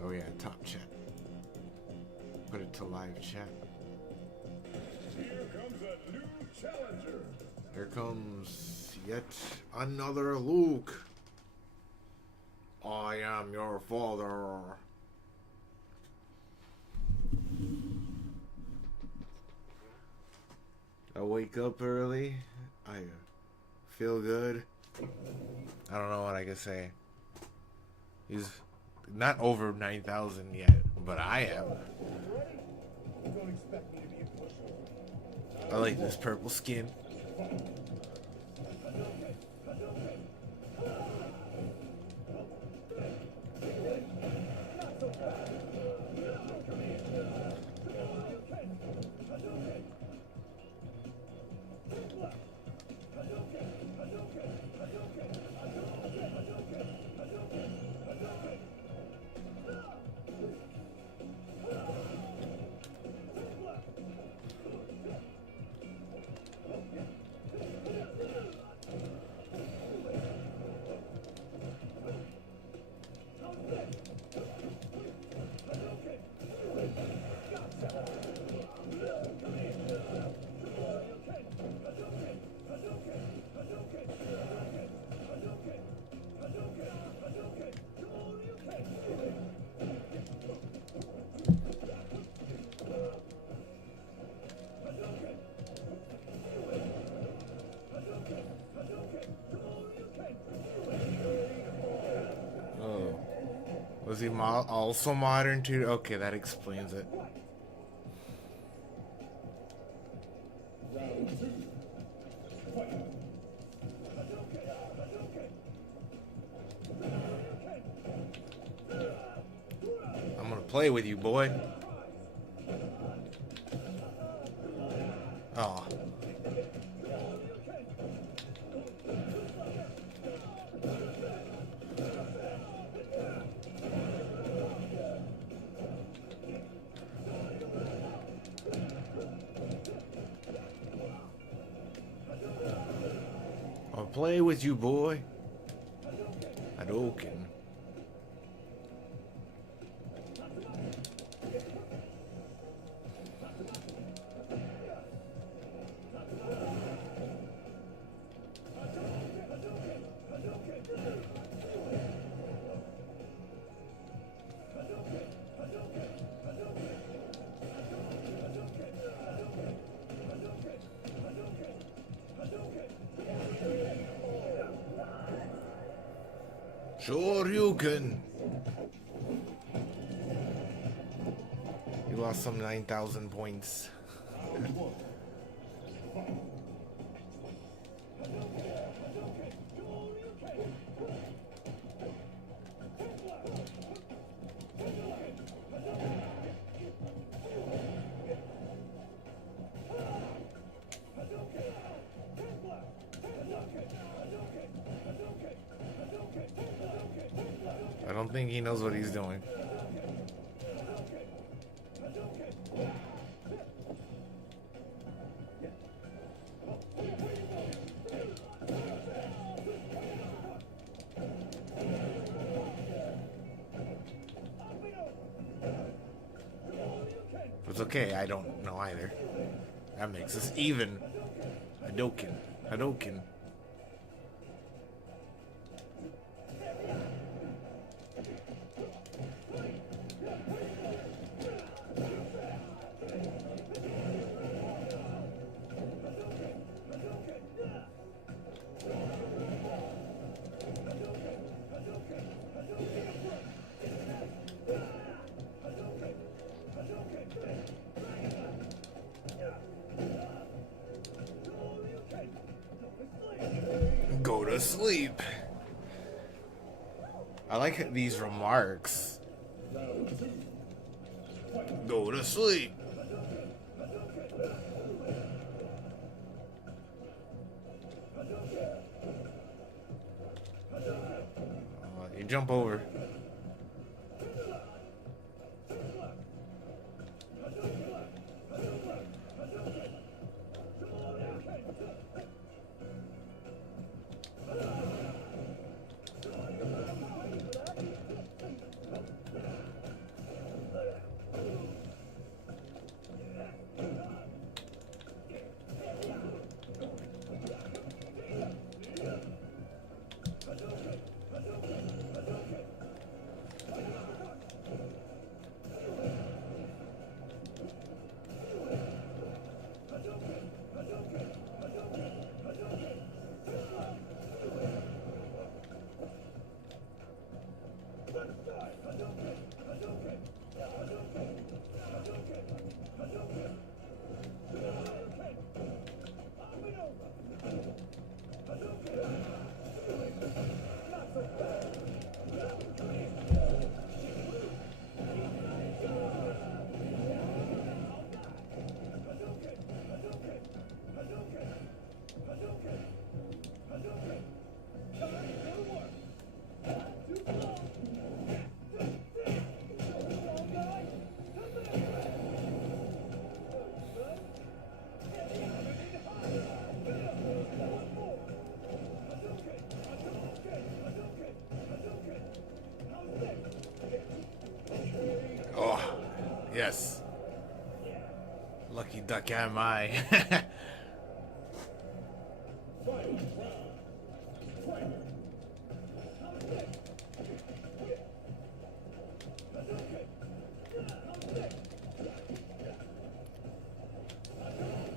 Oh yeah, top chat. Put it to live chat. Here comes a new challenger. Here comes yet another Luke. I am your father. I wake up early. I feel good. I don't know what I can say. He's not over 9,000 yet, but I am. Don't expect me to be a pushover. I like this purple skin. Was he also modern too? Okay, that explains it. I'm gonna play with you, boy. Oh. I'll play with you, boy. Hadouken. Sure you can. You lost some 9,000 points. I don't think he knows what he's doing. It's okay, I don't know either. That makes us even. Hadouken. Hadouken. Go to sleep. I like these remarks. Go to sleep. You jump over. Yes. Lucky duck am I.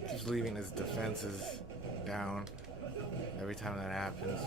Keeps leaving his defenses down every time that happens.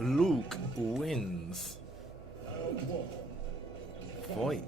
Luke wins. Fight.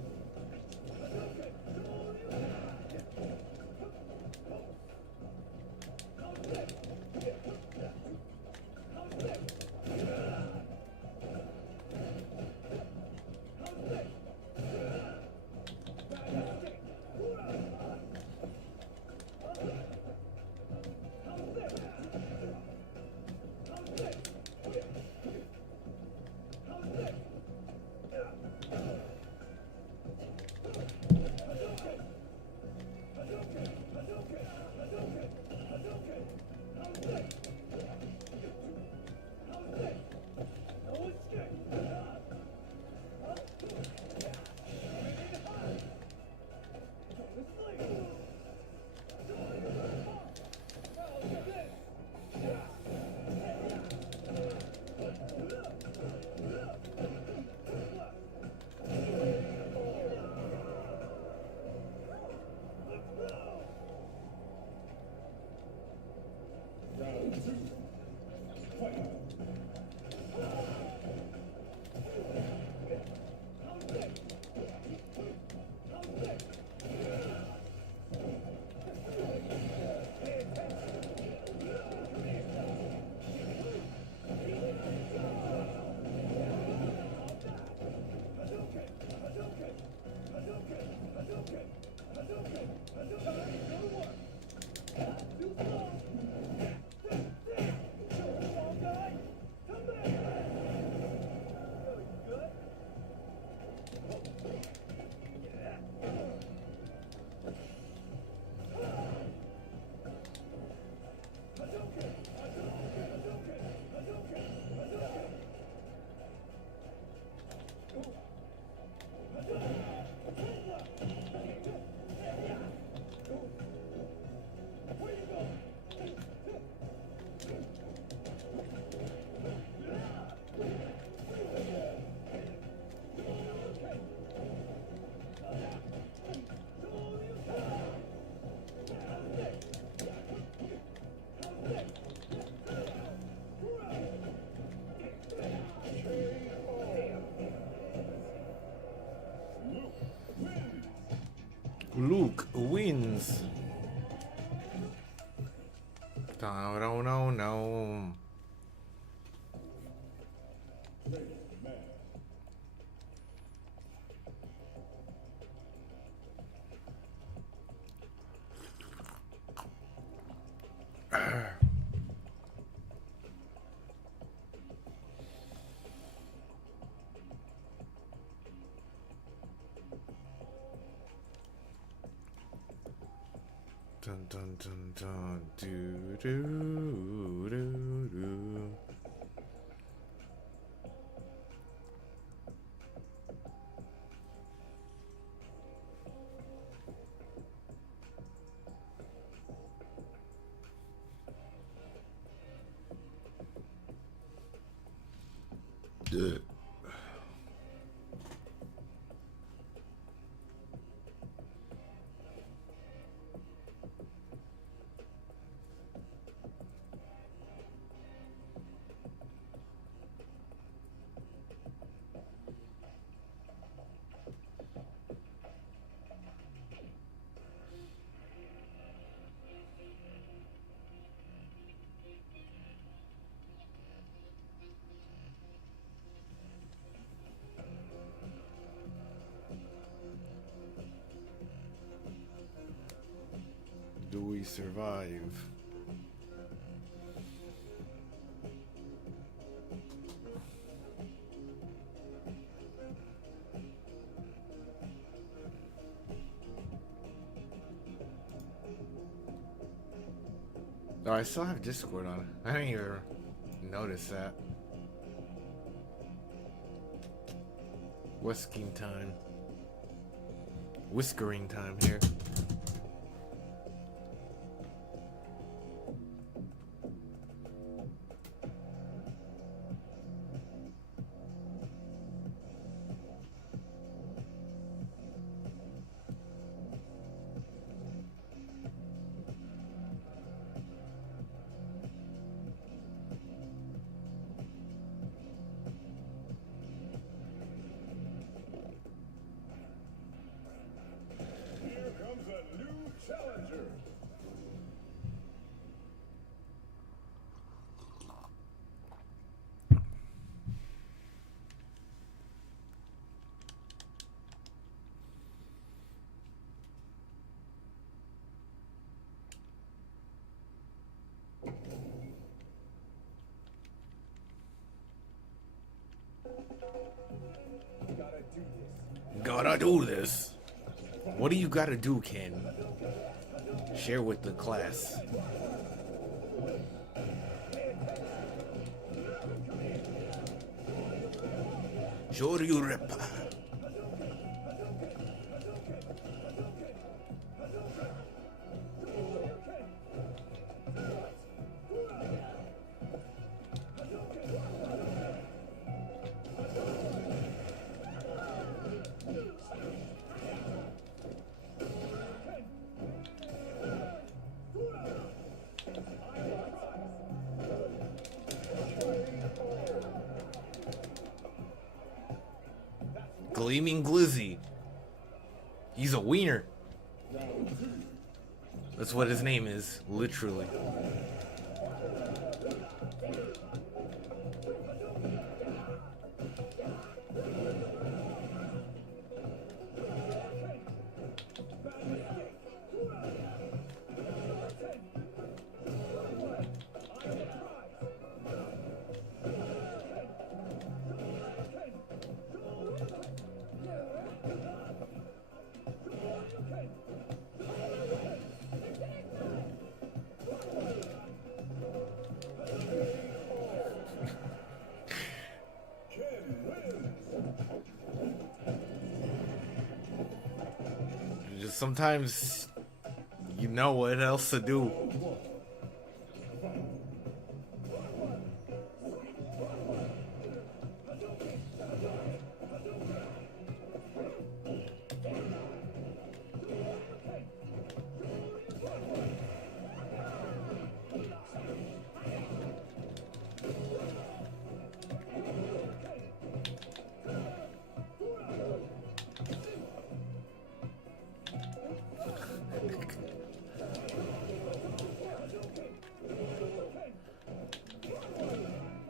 Luke wins. No, no, no. Dun dun dun dun do do do do. we survive. Oh, I still have Discord on. I didn't even notice that. Whisking time. Whiskering time here. Here comes a new challenger. Gotta do this. What do you gotta do, Ken? Share with the class. Shoryu Rippa. Gleaming Glizzy. He's a wiener. That's what his name is, literally. Just sometimes you know what else to do.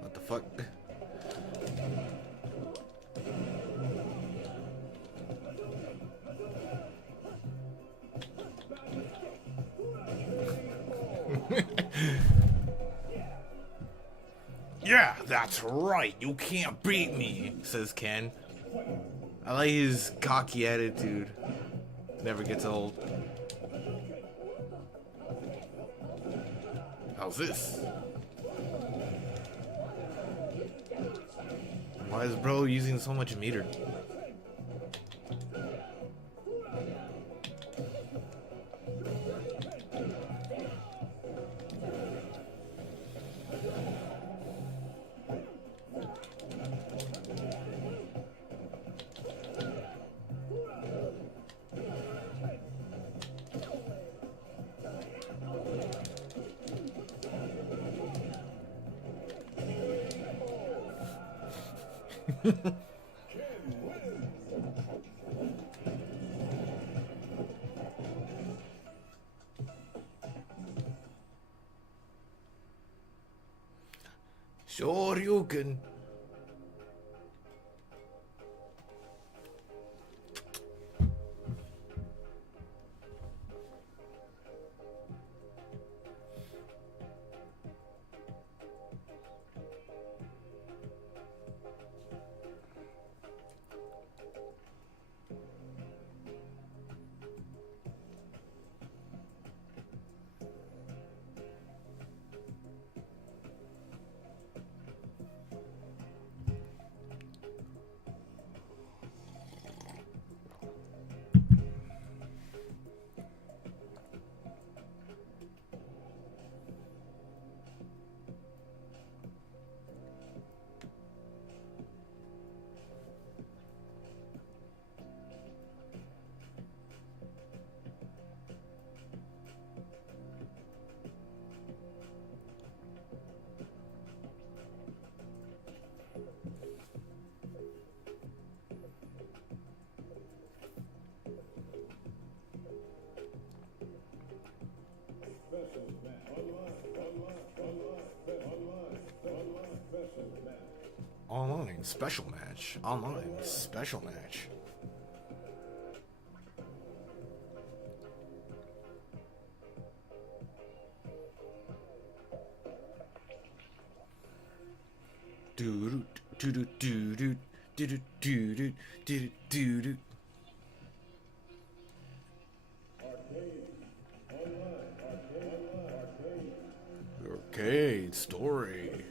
What the fuck? Yeah, that's right. You can't beat me, says Ken. I like his cocky attitude. Never gets old. How's this? Why is bro using so much meter? Sure you can. Online special match. Online special match. Do do do do do do do do do do do do. Arcade story.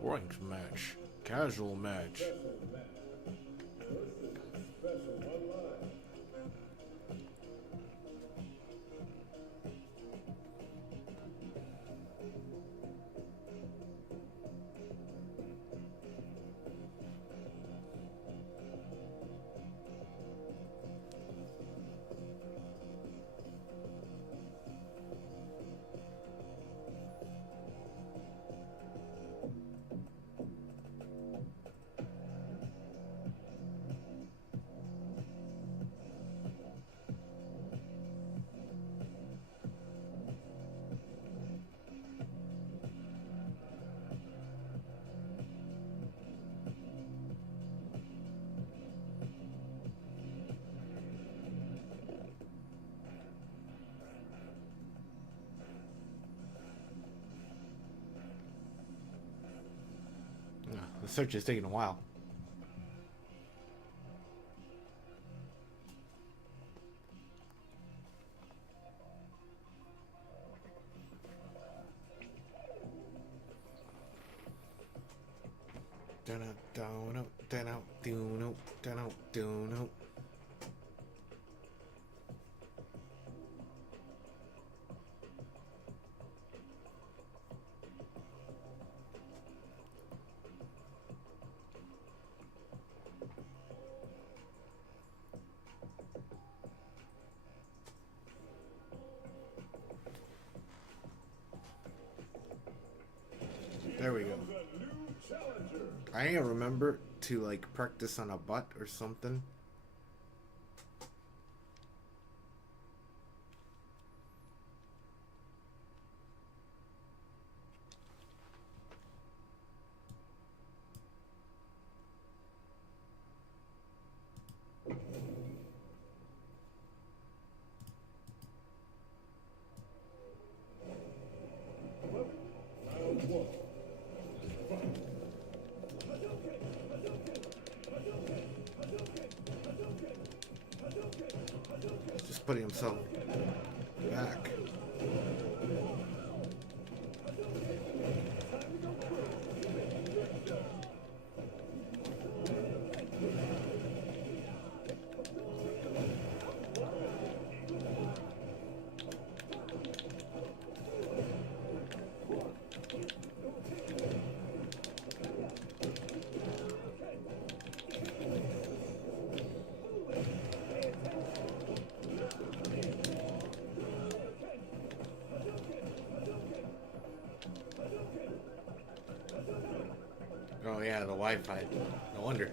Ranked match. Casual match. The search is taking a while. There we go. I ain't remember to like practice on a butt or something. Just putting himself back. Oh yeah, the Wi-Fi. No wonder.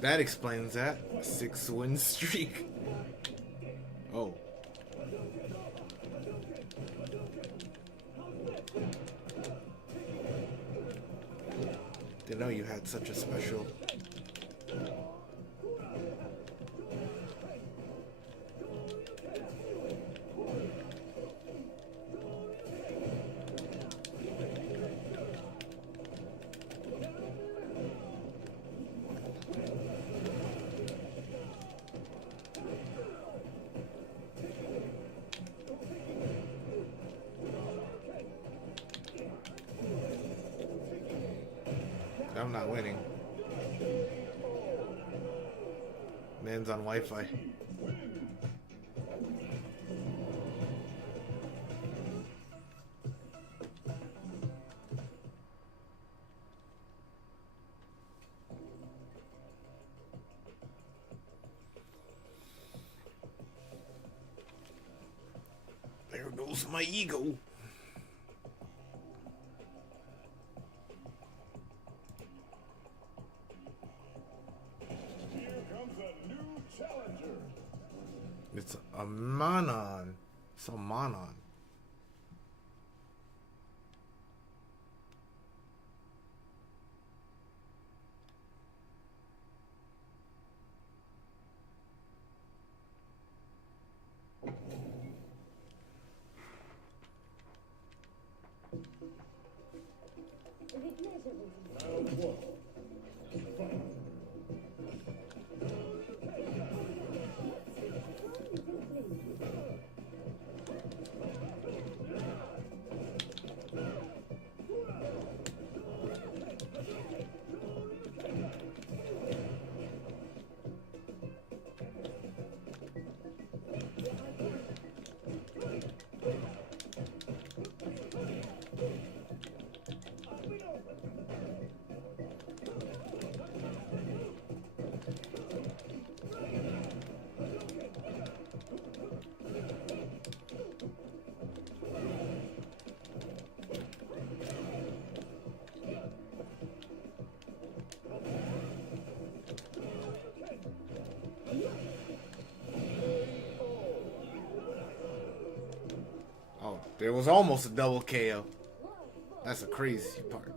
That explains that. 6-win streak. Oh. Didn't know you had such a special. I'm not winning. Man's on Wi-Fi. There goes my ego. It's a Manon. It's a Manon. Oh, there was almost a double KO. That's a crazy part.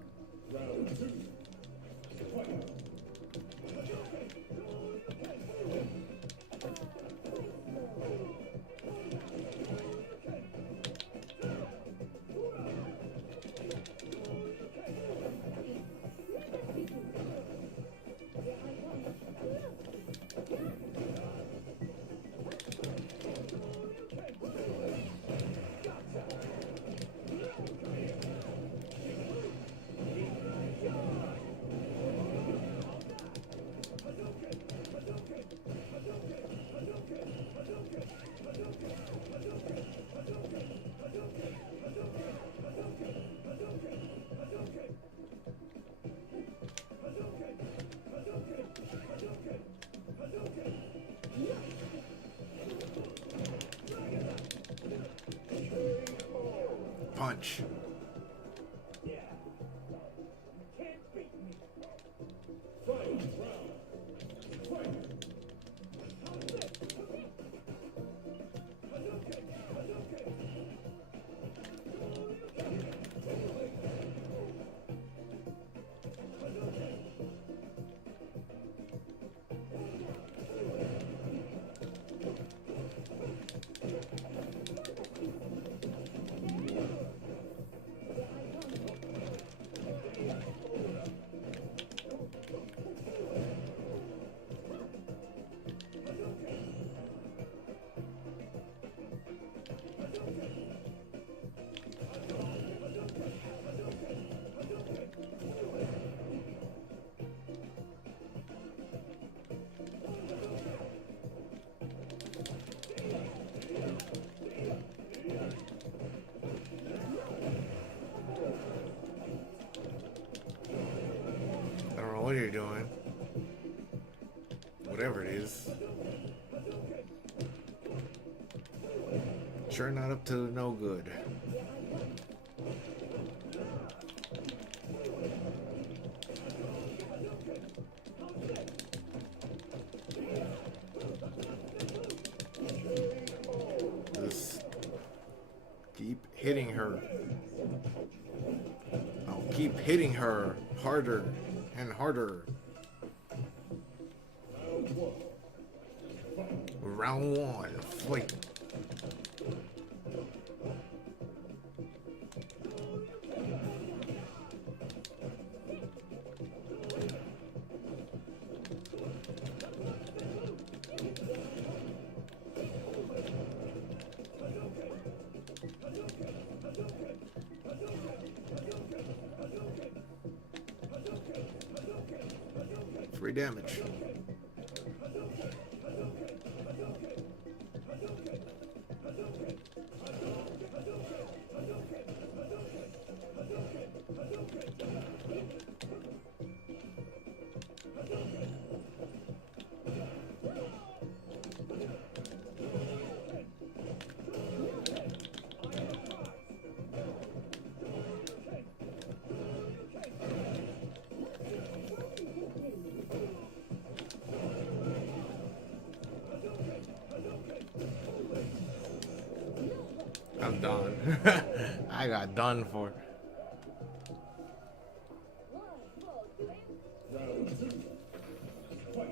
Punch. I don't know what you're doing. Whatever it is. Sure not up to no good. Just keep hitting her. I'll keep hitting her harder and harder. Round one, fight. Free damage. done. I got done for. Round two. Fight.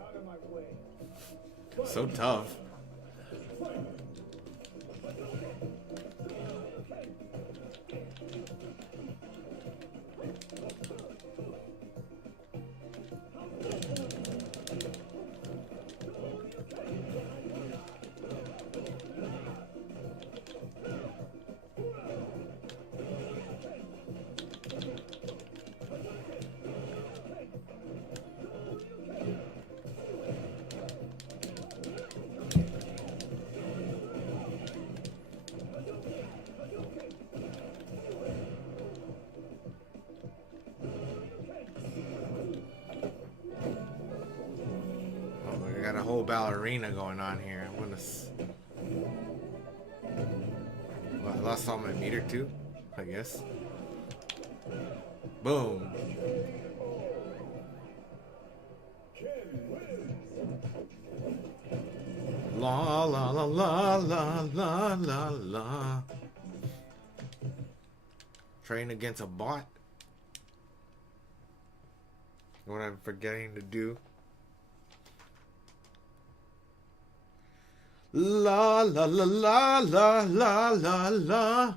Out of my way. So tough. I got a whole ballerina going on here. I'm gonna. Well, I lost all my meter too, I guess. Boom. La la la la la la la la. Train against a bot. What I'm forgetting to do. La la la la la la la la.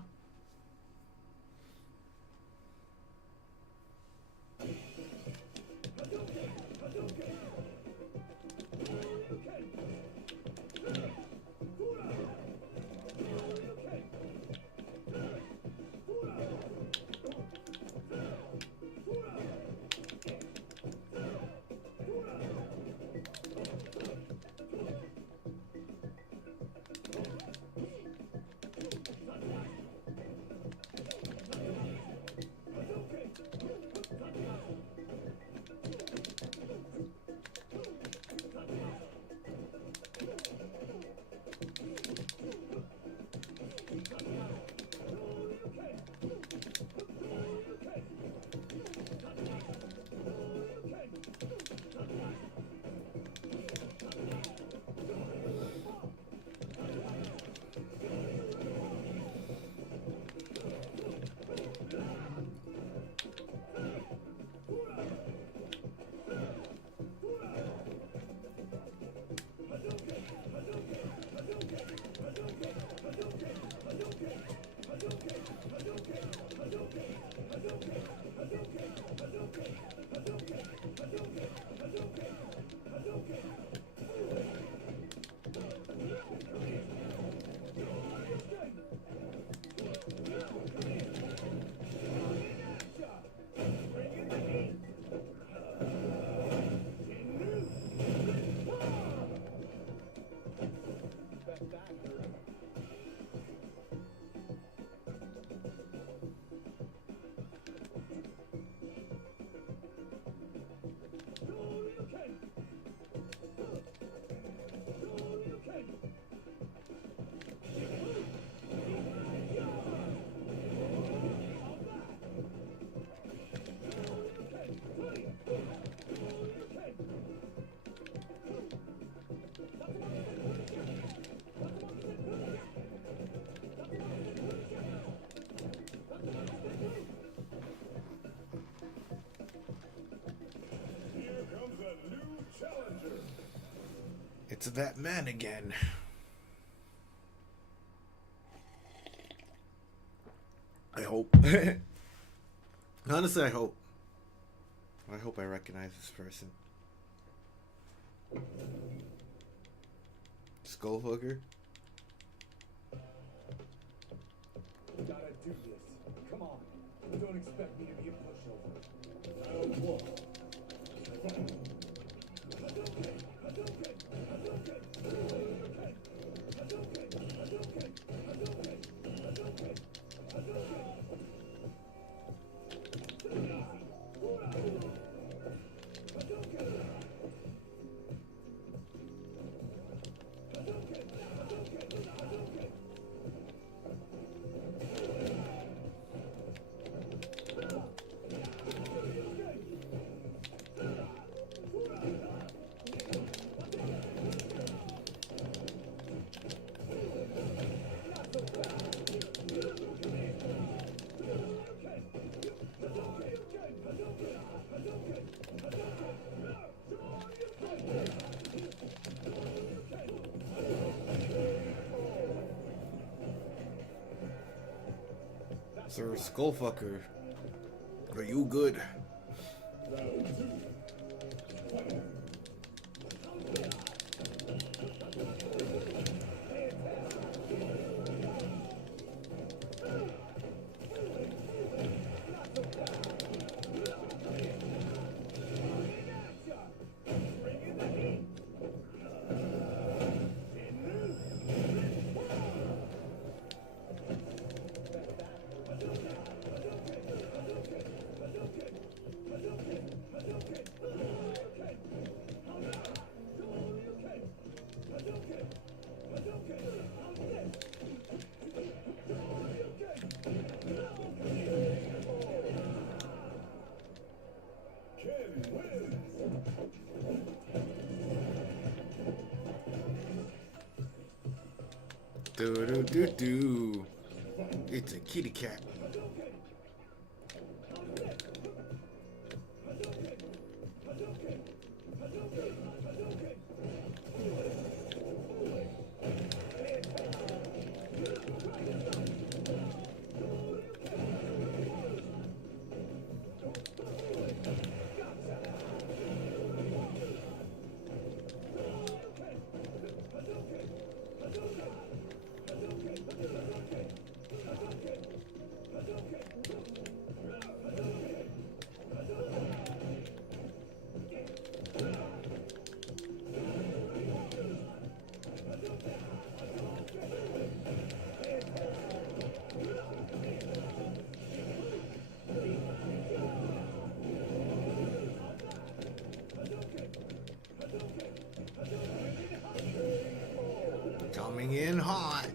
It's that man again. I hope. Honestly, I hope. I hope I recognize this person. Skull hooker. Gotta do this. Come on. Don't expect me to be a pushover. Round one. Fight. Hadouken! Hadouken! Hadouken! Hadouken! Hadouken! Hadouken! Hadouken! Hadouken! Hadouken! Sir Skullfucker, are you good? Do do do do. It's a kitty cat. Coming in hot.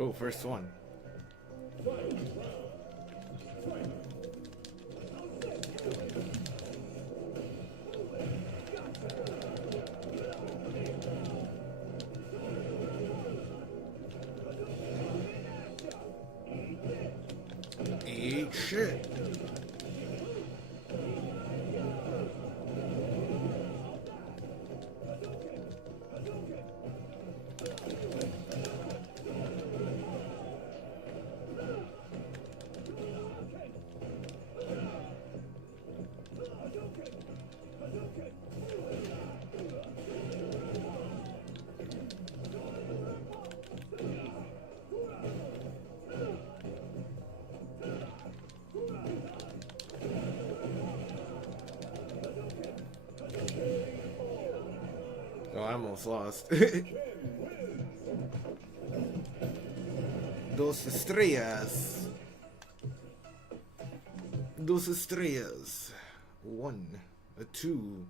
Oh, first one. Eat shit. Oh, I almost lost. Dos estrellas. Dos estrellas. 1, a 2.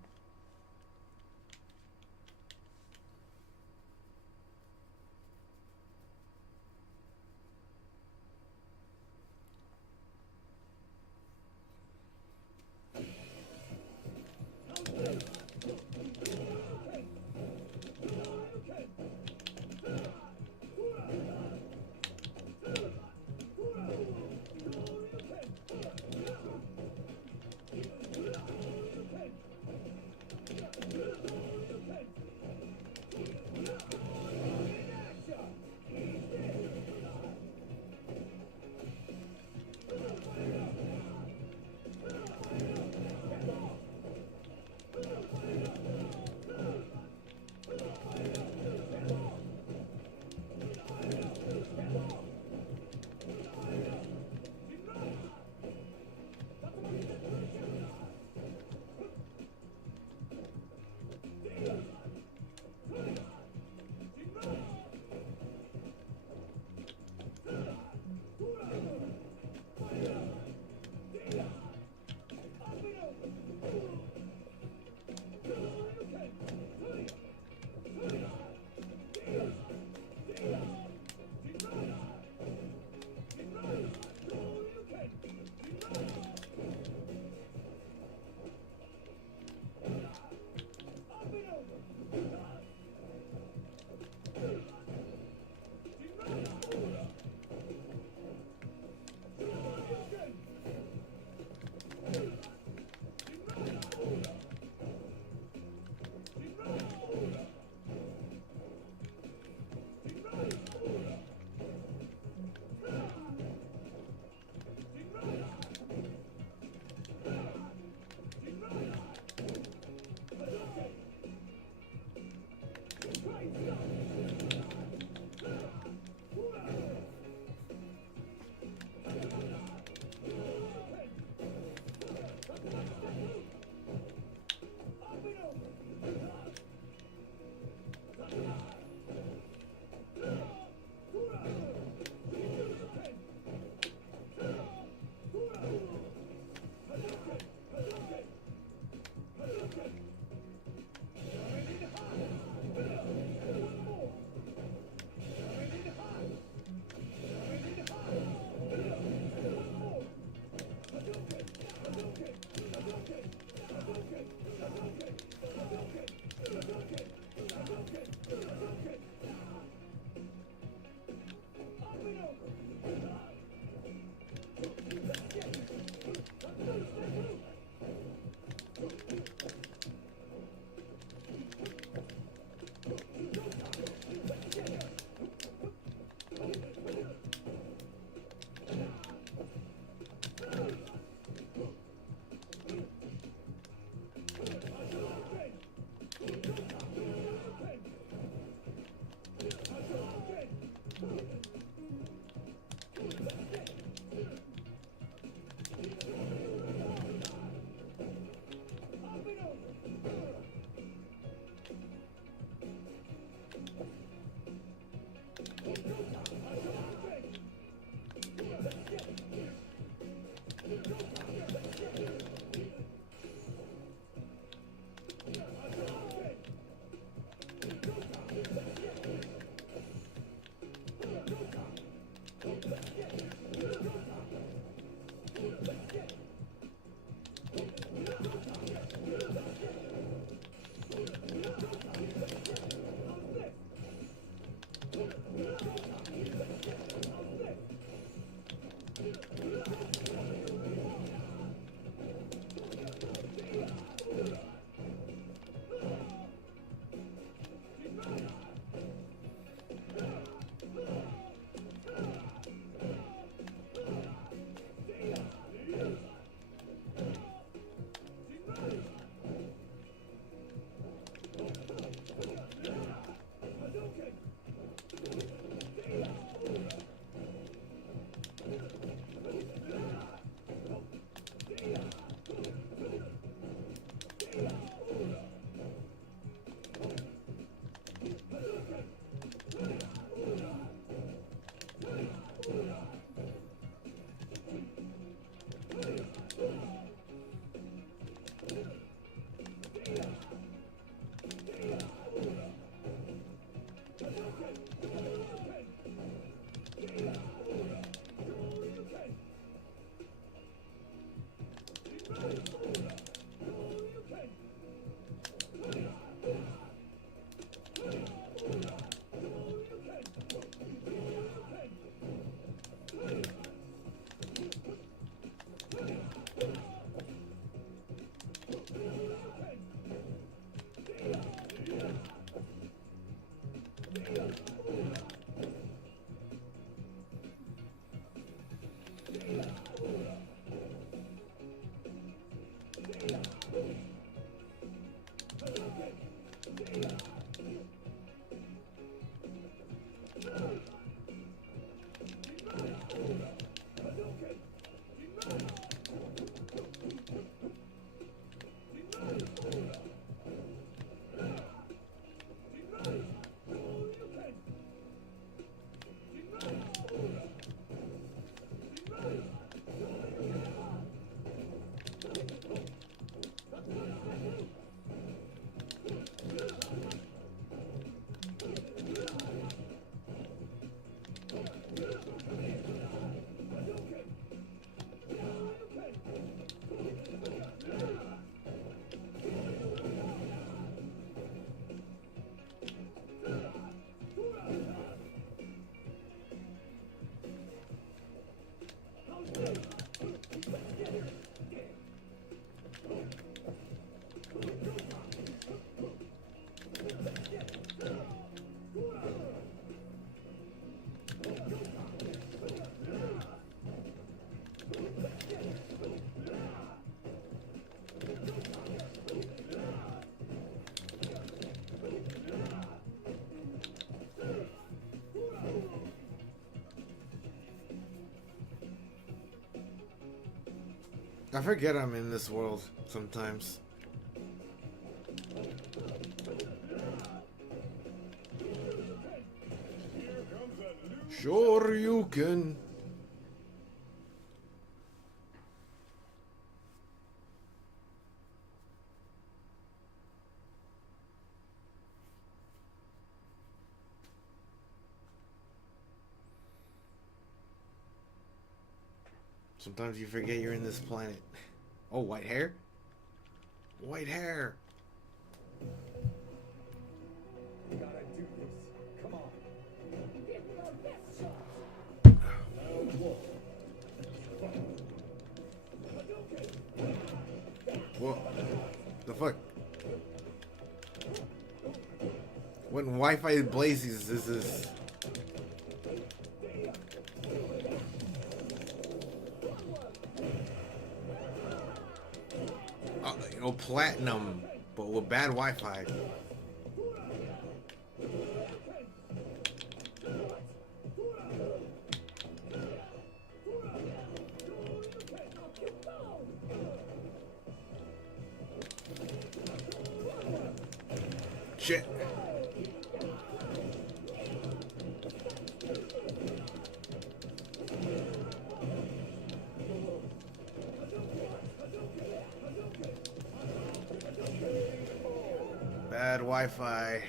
I forget I'm in this world sometimes. Sure you can. Sometimes you forget you're in this planet. Oh, white hair? White hair. We gotta do this. Come on. Give me your best shot. Round one. Fight. What the fuck? What Wi-Fi blazes is this? You know, platinum, but with bad Wi-Fi. Shit. Bad Wi-Fi.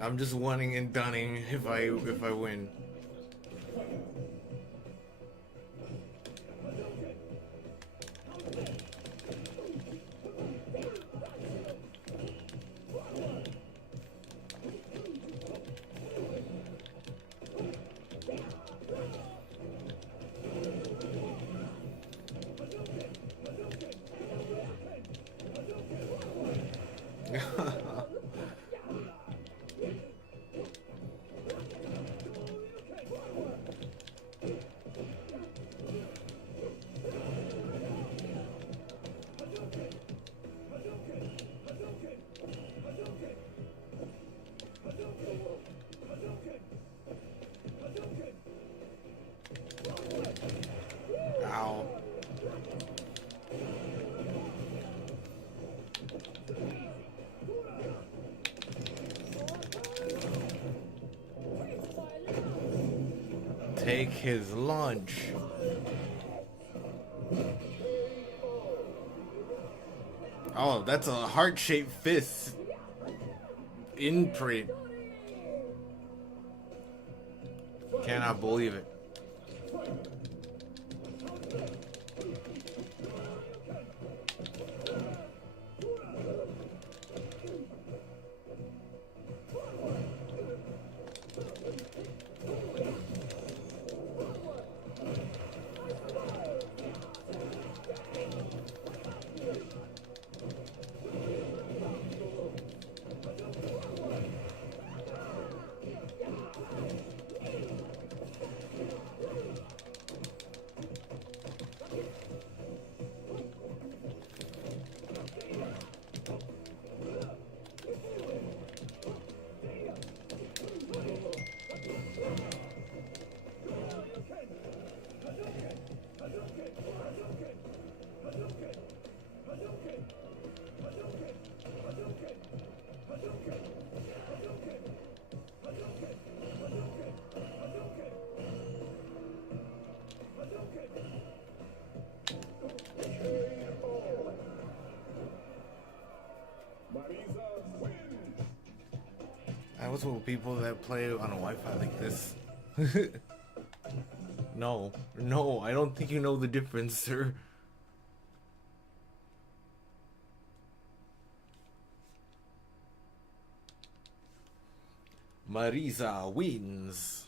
I'm just wanting and dunning if I win. Ow. Take his lunch. Oh, that's a heart-shaped fist imprint. Cannot believe it. I was with people that play on a Wi-Fi like this. No, I don't think you know the difference, sir. Marisa wins.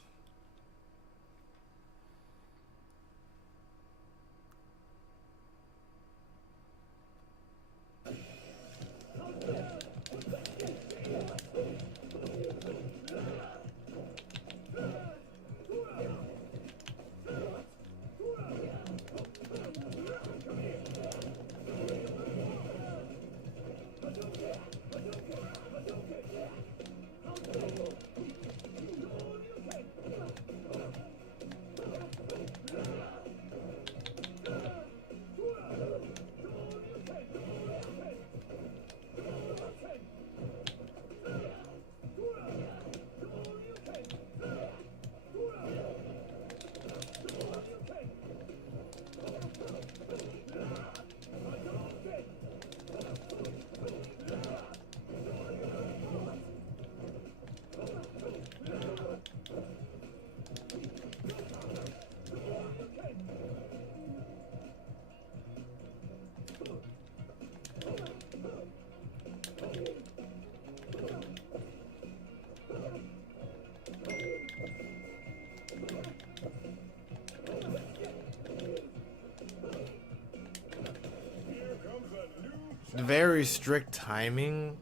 Very strict timing,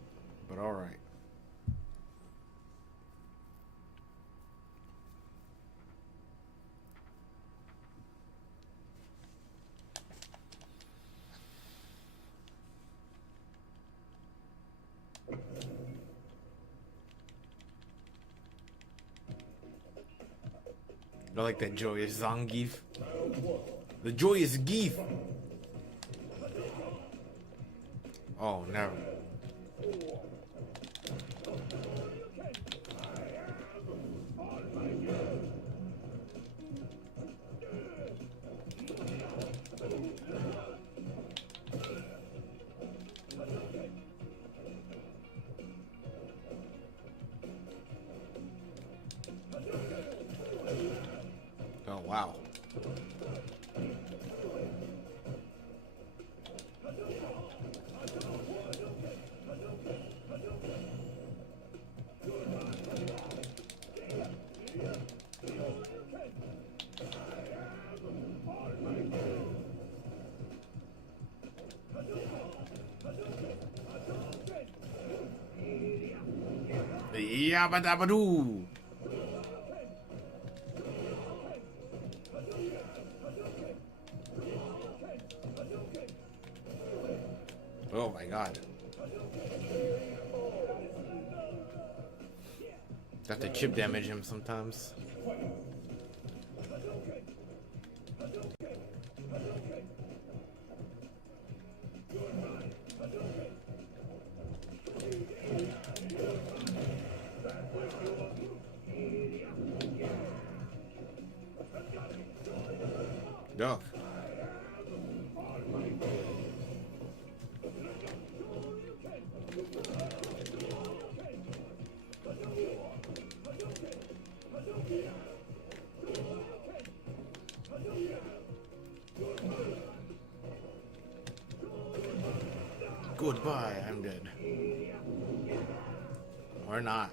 but alright. I like that joyous Zangief. The joyous Geef. Oh, never. Oh, wow. Yabba dabba doo. Oh my god. Have to chip damage him sometimes. Duck. Goodbye, I'm dead. Or not.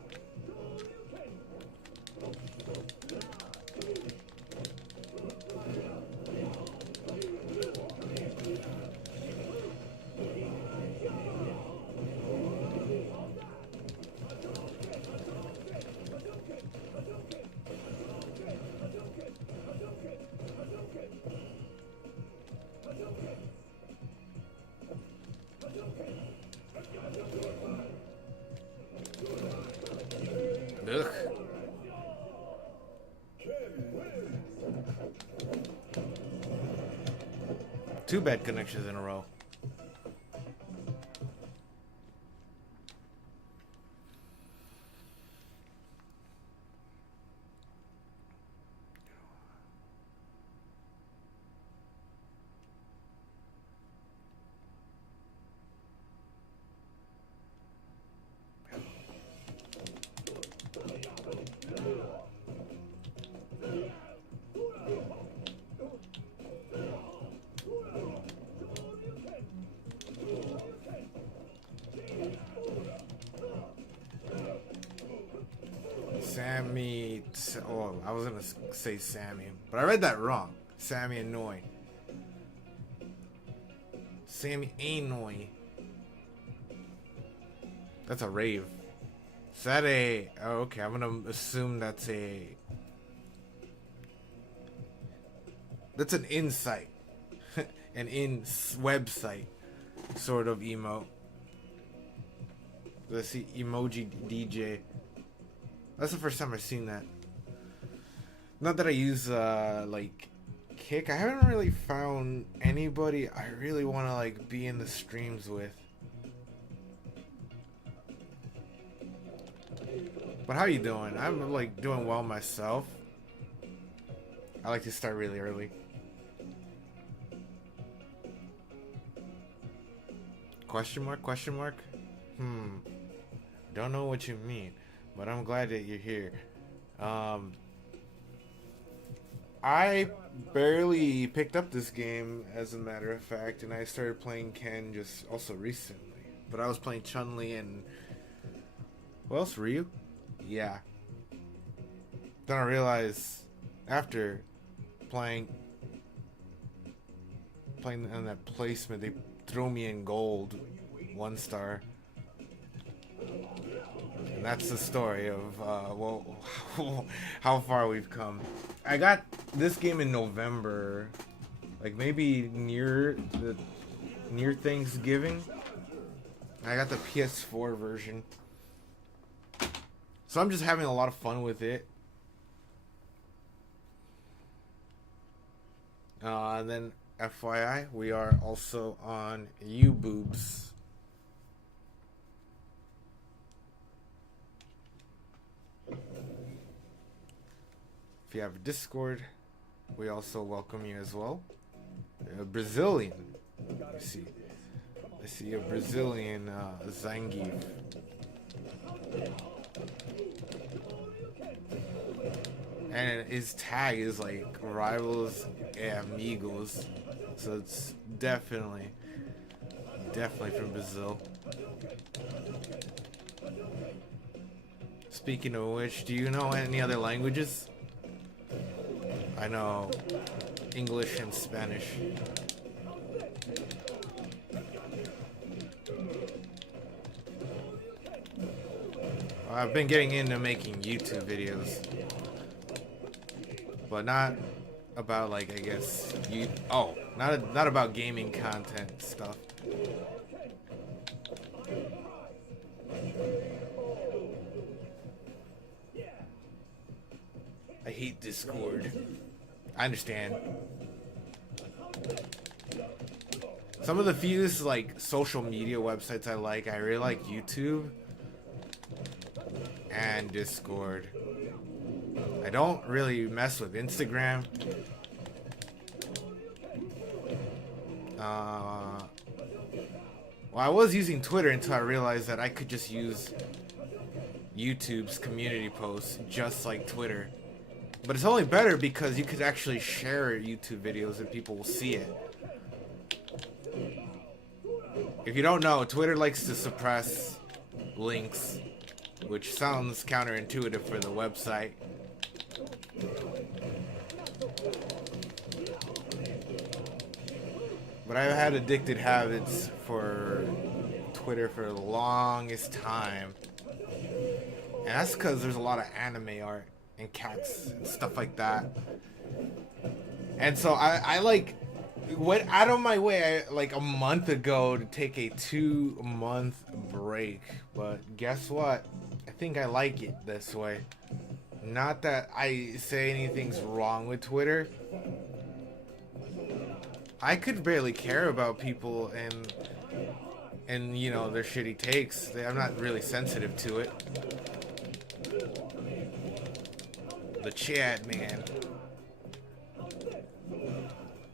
Ugh. Two bad connections in a row. Sammy. Oh, I was gonna say Sammy, but I read that wrong. Sammy Annoy. Sammy Annoy. That's a rave. Is that a? Oh, okay. I'm gonna assume that's a. That's an insight, an website sort of emote. Let's see, emoji DJ. That's the first time I've seen that. Not that I use like Kick. I haven't really found anybody I really want to like be in the streams with. But how you doing? I'm like doing well myself. I like to start really early. Question mark? Question mark? Don't know what you mean, but I'm glad that you're here. I barely picked up this game, as a matter of fact, and I started playing Ken just also recently. But I was playing Chun-Li and... What else? Ryu? Yeah. Then I realized, after playing on that placement, they threw me in gold 1 star. And that's the story of well, how far we've come. I got this game in November, like maybe near Thanksgiving. I got the PS4 version, so I'm just having a lot of fun with it. And then FYI, we are also on YouTubes. If you have a Discord, we also welcome you as well. A Brazilian. I see a Brazilian Zangief. And his tag is like Rivals Amigos. So it's definitely from Brazil. Speaking of which, do you know any other languages? I know English and Spanish. I've been getting into making YouTube videos, but not about, like, I guess not about gaming content stuff. I hate Discord. I understand. Some of the few like social media websites I really like YouTube and Discord. I don't really mess with Instagram. Well, I was using Twitter until I realized that I could just use YouTube's community posts just like Twitter. But it's only better because you could actually share YouTube videos and people will see it. If you don't know, Twitter likes to suppress links, which sounds counterintuitive for the website. But I've had addicted habits for Twitter for the longest time. And that's because there's a lot of anime art and cats and stuff like that. And so I like went out of my way like a month ago to take a 2-month break. But guess what? I think I like it this way. Not that I say anything's wrong with Twitter. I could barely care about people and you know, their shitty takes. I'm not really sensitive to it. The Chad man.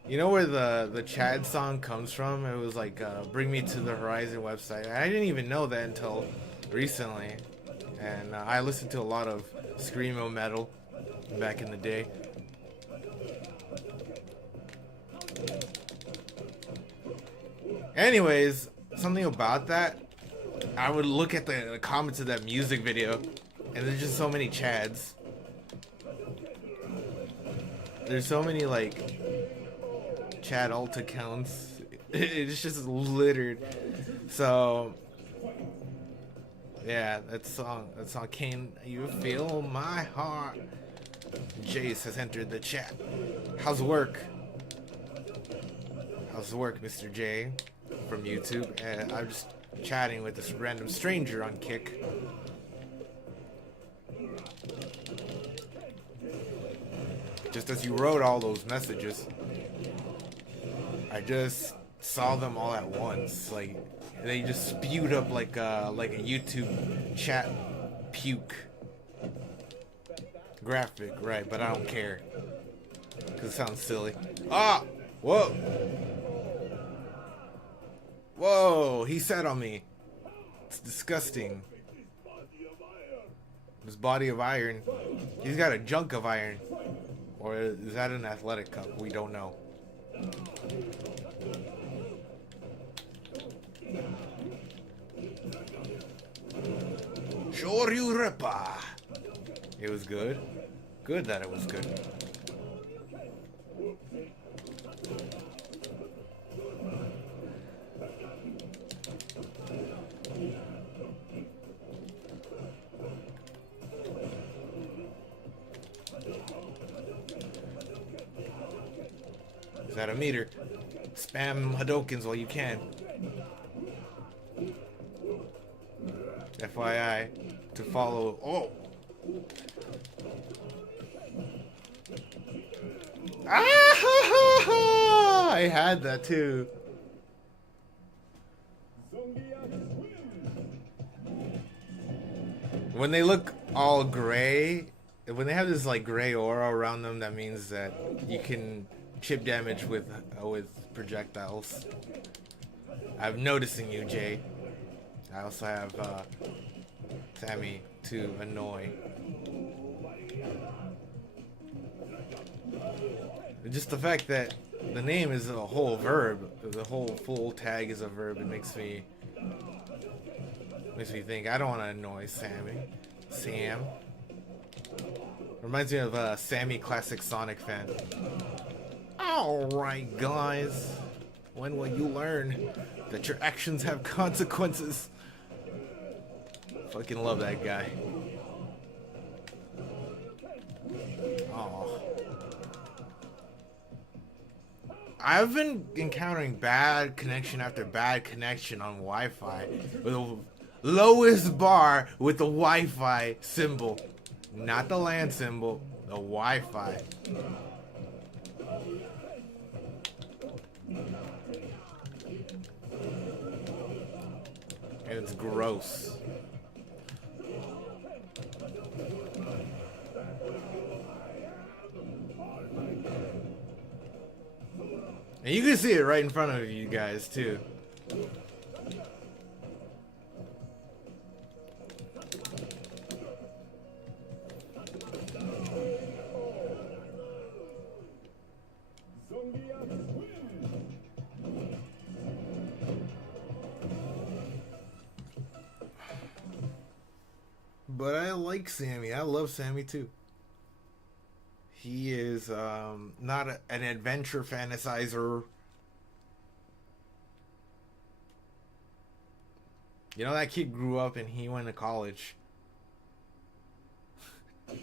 You know where the Chad song comes from? It was like Bring Me to the Horizon website. I didn't even know that until recently. And I listened to a lot of screamo metal back in the day. Anyways, something about that, I would look at the comments of that music video, and there's just so many Chads. There's so many like Chad alt accounts. It's just littered. So yeah, that song, Can You Feel My Heart? Jace has entered the chat. How's work? How's work, Mr. J from YouTube? And I'm just chatting with this random stranger on Kick. Just as you wrote all those messages, I just saw them all at once. Like they just spewed up like a YouTube chat puke graphic, right? But I don't care because it sounds silly. Ah, whoa, whoa! He sat on me. It's disgusting. His body of iron. He's got a junk of iron. Or is that an athletic cup? We don't know. Shoryu Rippa. It was good. Good that it was good. at a meter. Spam Hadokens while you can. FYI, to follow. Oh! Ah! I had that too. When they look all gray, when they have this like gray aura around them, that means that you can chip damage with projectiles. I'm noticing you, Jay. I also have Sammy to annoy. Just the fact that the name is a whole verb, the whole full tag is a verb, it makes me think I don't want to annoy Sam. Reminds me of a Sammy classic Sonic fan. Alright guys, when will you learn that your actions have consequences? Fucking love that guy. Oh. I've been encountering bad connection after bad connection on Wi-Fi. With the lowest bar with the Wi-Fi symbol. Not the LAN symbol, the Wi-Fi. It's gross. And you can see it right in front of you guys too. But I like Sammy. I love Sammy too. He is not an adventure fantasizer. You know, that kid grew up and he went to college. And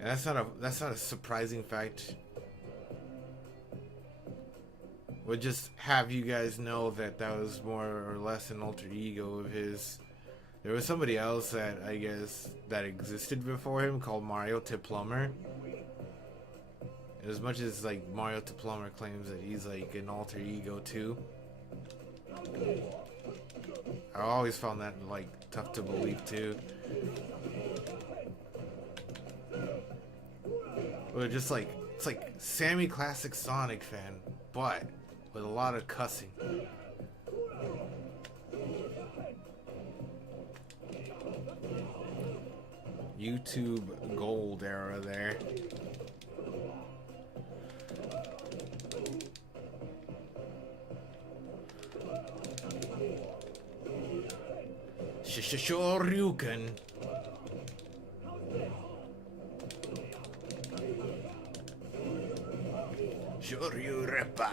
that's not a surprising fact. Would just have you guys know that was more or less an alter ego of his. There was somebody else that I guess that existed before him called Mario Tip Plumber. As much as like Mario Tip Plumber claims that he's like an alter ego too, I always found that like tough to believe too. But just like it's like Sammy classic Sonic fan, but with a lot of cussing. YouTube gold era there. Shoryuken. Shoryurepa.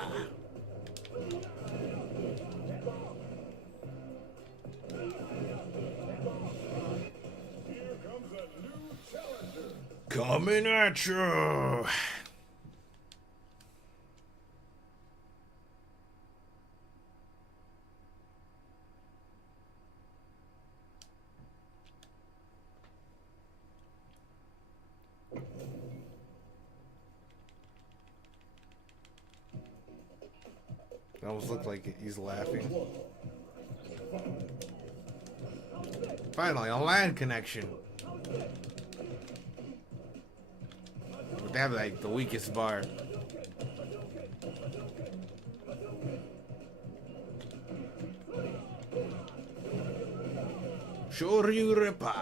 Coming at you. It almost looks like he's laughing. Finally, a LAN connection. They have like the weakest bar. Shoryurepa.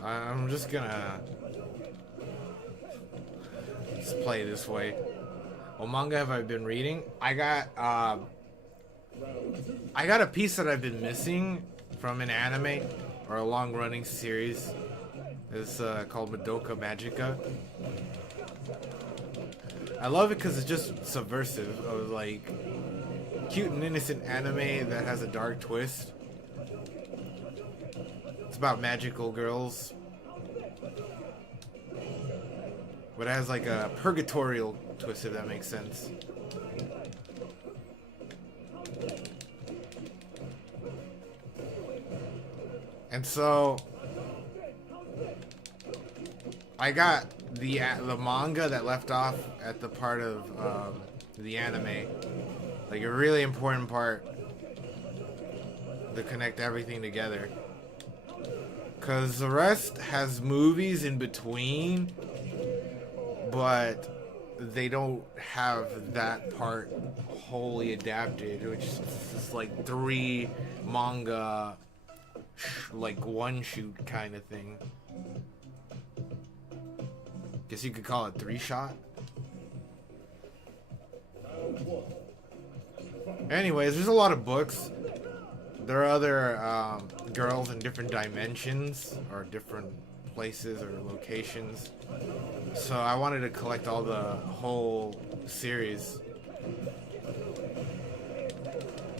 I'm just gonna play this way. What manga have I been reading? I got I got a piece that I've been missing from an anime or a long-running series. It's called Madoka Magica. I love it because it's just subversive of like cute and innocent anime that has a dark twist. It's about magical girls, but it has like a purgatorial twist, if that makes sense. And so I got the manga that left off at the part of the anime, like a really important part to connect everything together. Cause the rest has movies in between, but they don't have that part wholly adapted, which is just like 3 manga, like one shoot kind of thing. Guess you could call it 3-shot. Anyways, there's a lot of books. There are other girls in different dimensions or different places or locations. So I wanted to collect all the whole series.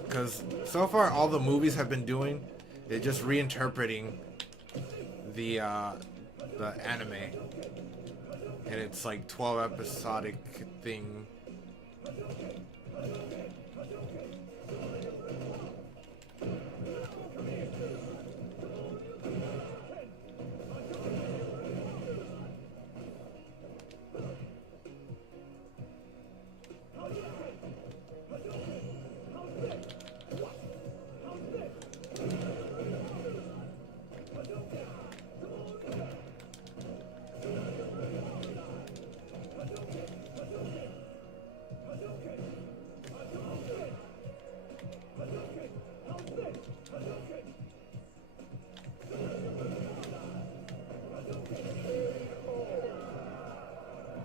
Because so far all the movies have been doing, they're just reinterpreting the anime. And it's like 12 episodic thing.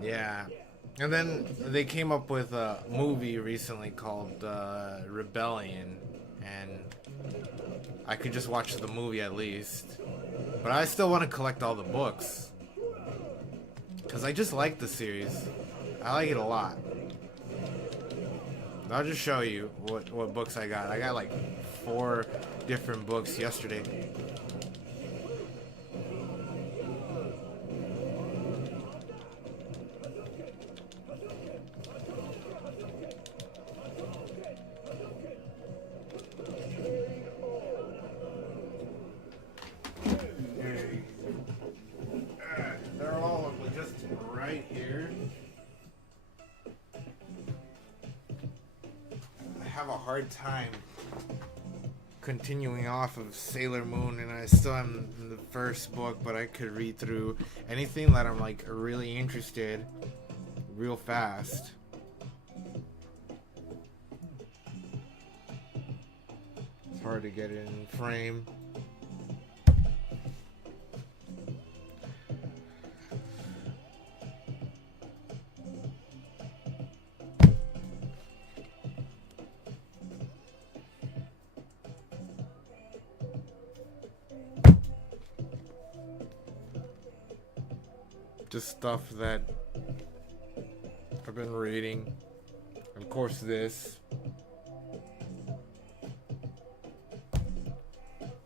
Yeah. And then they came up with a movie recently called Rebellion, and I could just watch the movie at least. But I still want to collect all the books, because I just like the series. I like it a lot. I'll just show you what books I got. I got like 4 different books yesterday. They're all just right here. I have a hard time continuing off of Sailor Moon, and I still am in the first book, but I could read through anything that I'm like really interested real fast. It's hard to get it in frame. Just stuff that I've been reading. Of course, this.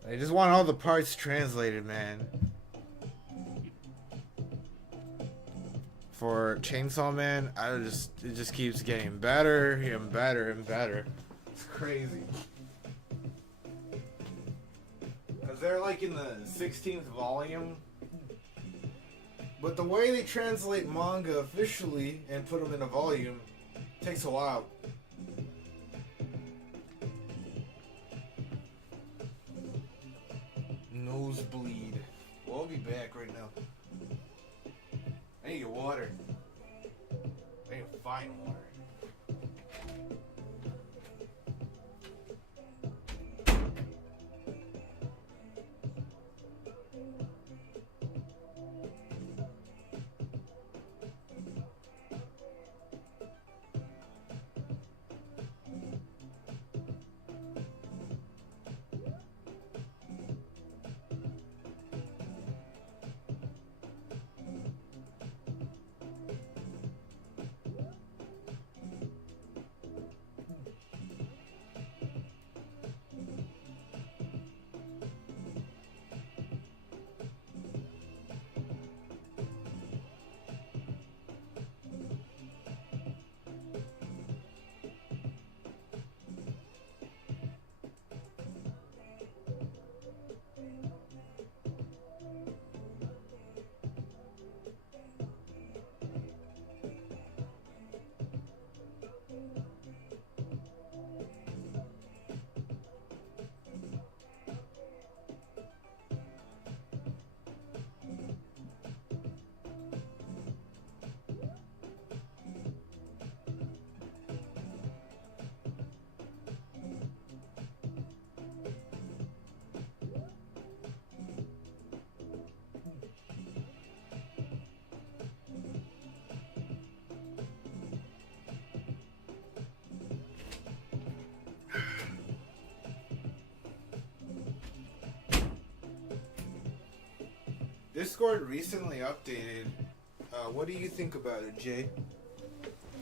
I just want all the parts translated, man. For Chainsaw Man, it just keeps getting better and better and better. It's crazy. Cause they're like in the 16th volume. But the way they translate manga officially and put them in a volume takes a while. Nosebleed. Well, I'll be back right now. I need water. I need to find water. Discord recently updated. What do you think about it, Jay?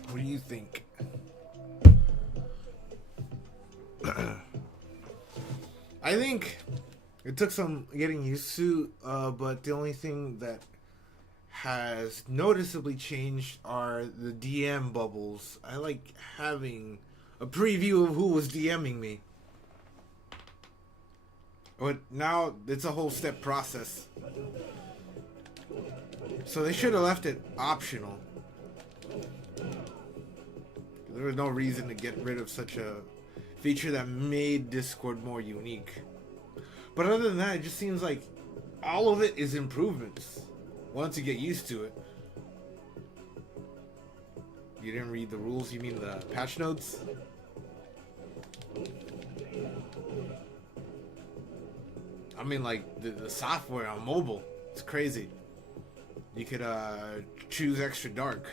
What do you think? I think it took some getting used to, but the only thing that has noticeably changed are the DM bubbles. I like having a preview of who was DMing me. But now it's a whole step process. So they should have left it optional. There was no reason to get rid of such a feature that made Discord more unique. But other than that, it just seems like all of it is improvements once you get used to it. You didn't read the rules? You mean the patch notes? I mean, like, the software on mobile. It's crazy. You could choose extra dark,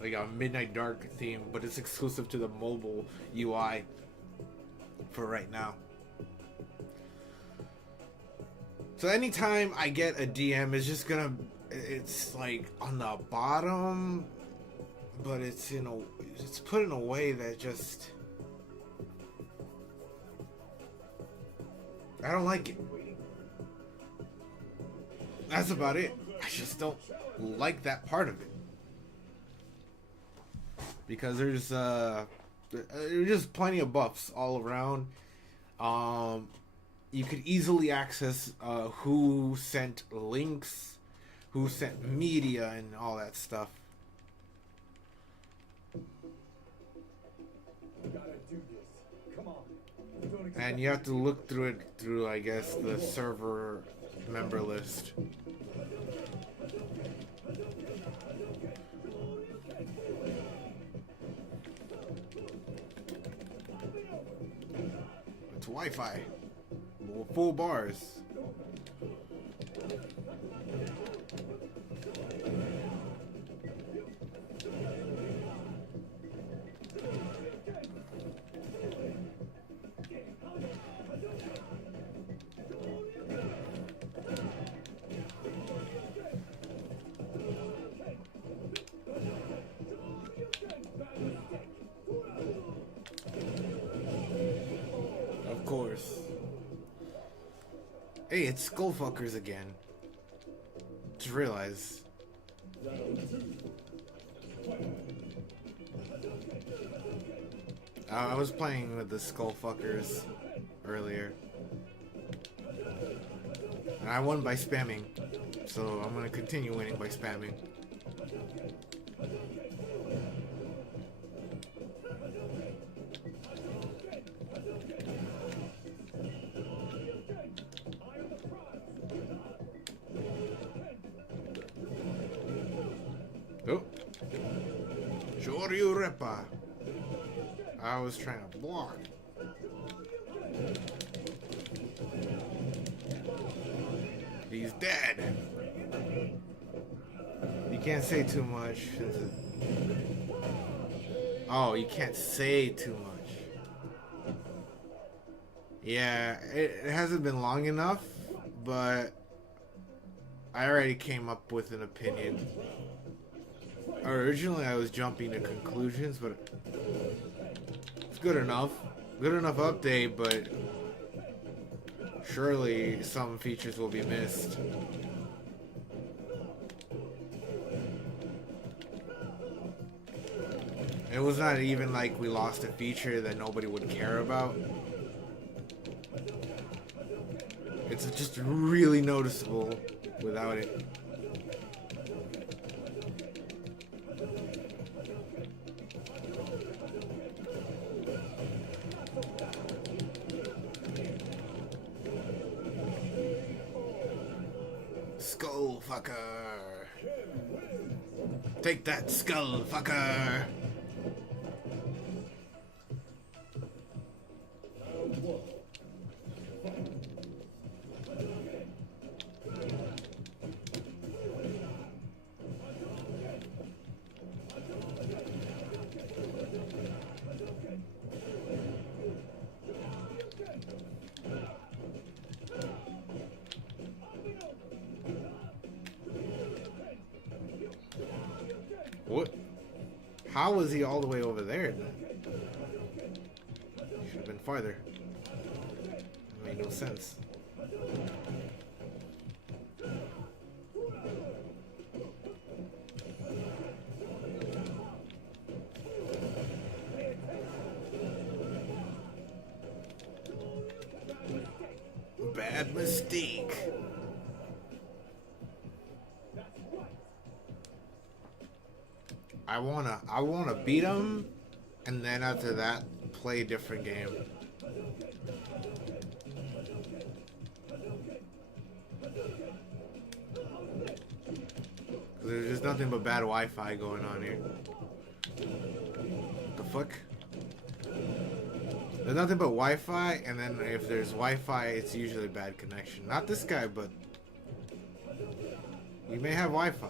like a midnight dark theme, but it's exclusive to the mobile UI for right now. So anytime I get a DM, it's like on the bottom, but it's put in a way that just, I don't like it. That's about it. I just don't like that part of it. Because there's just plenty of buffs all around. You could easily access who sent links, who sent media, and all that stuff. And you have to look through it through, I guess, the server member list. It's Wi-Fi. Full bars. Of course. Hey, it's Skullfuckers again. Just realized. I was playing with the Skullfuckers earlier. And I won by spamming. So I'm gonna continue winning by spamming. Oh. Shoryu Repa. I was trying to block. He's dead. You can't say too much. Oh, you can't say too much. Yeah, it hasn't been long enough, but I already came up with an opinion. Originally, I was jumping to conclusions, but it's good enough. Good enough update, but surely some features will be missed. It was not even like we lost a feature that nobody would care about. It's just really noticeable without it. Skullfucker. Take that, Skullfucker. What? How was he all the way over there then? Should have been farther. It made no sense. Bad mistake. I wanna beat him, and then after that, play a different game. There's just nothing but bad Wi-Fi going on here. What the fuck? There's nothing but Wi-Fi, and then if there's Wi-Fi, it's usually bad connection. Not this guy, but you may have Wi-Fi,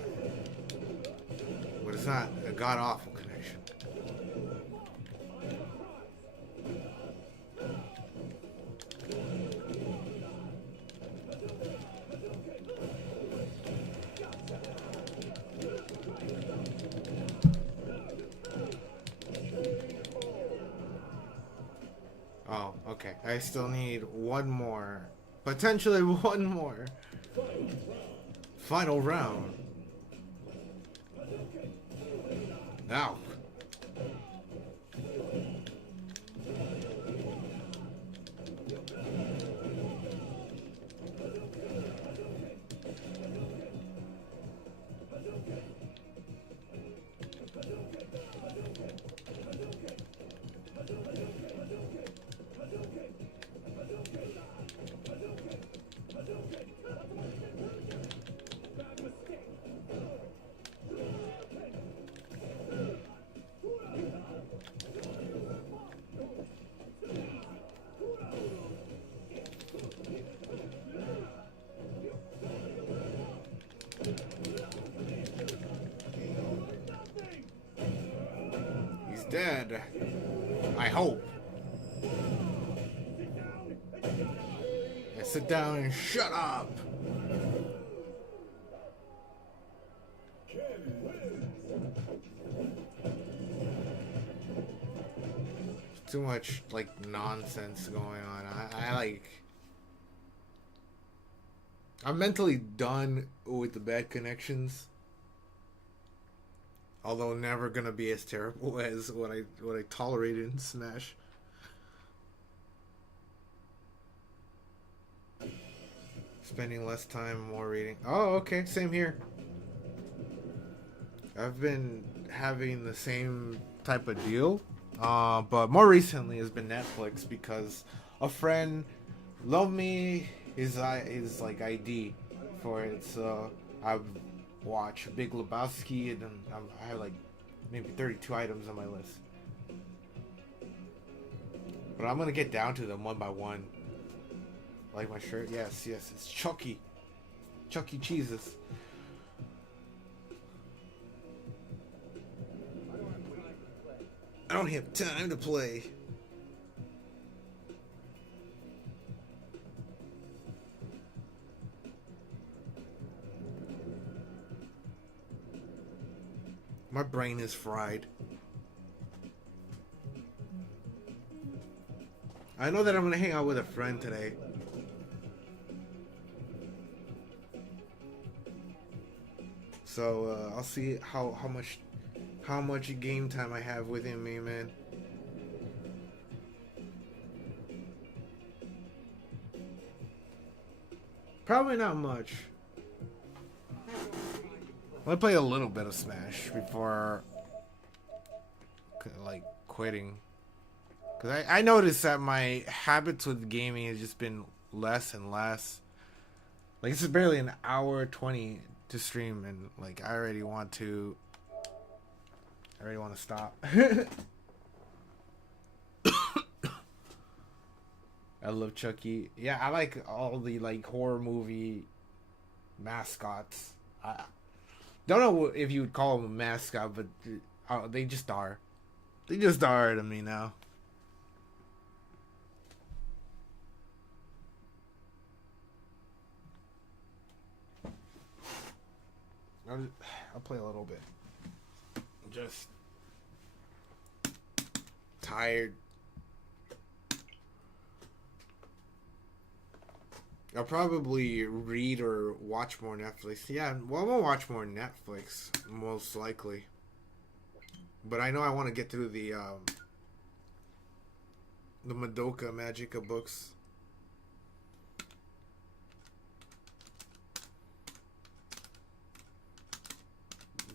but it's not a god-awful connection. Oh, okay. I still need one more. Potentially one more. Final round. Now. He's dead. I hope. Yeah, sit down and shut up. Too much like nonsense going on. I'm mentally done with the bad connections. Although never gonna be as terrible as what I tolerated in Smash. Spending less time, more reading. Oh, okay, same here. I've been having the same type of deal, but more recently has been Netflix because a friend loaned me his like ID for it. So I've watched Big Lebowski, and I have like maybe 32 items on my list. But I'm gonna get down to them one by one. Like my shirt? Yes, it's Chucky. Chucky Cheeses. I don't have time to play. My brain is fried. I know that I'm gonna hang out with a friend today. So I'll see how much game time I have within me, man. Probably not much. I'm gonna play a little bit of Smash before like quitting. Cause I noticed that my habits with gaming has just been less and less. Like it's barely an hour 20 to stream, and like I already want to stop. I love Chucky. Yeah, I like all the like horror movie mascots. I don't know if you would call them a mascot, but they just are. They just are to me now. I'll play a little bit. Just tired. I'll probably read or watch more Netflix. Yeah, well, I'm gonna watch more Netflix, most likely. But I know I want to get through the Madoka Magica books.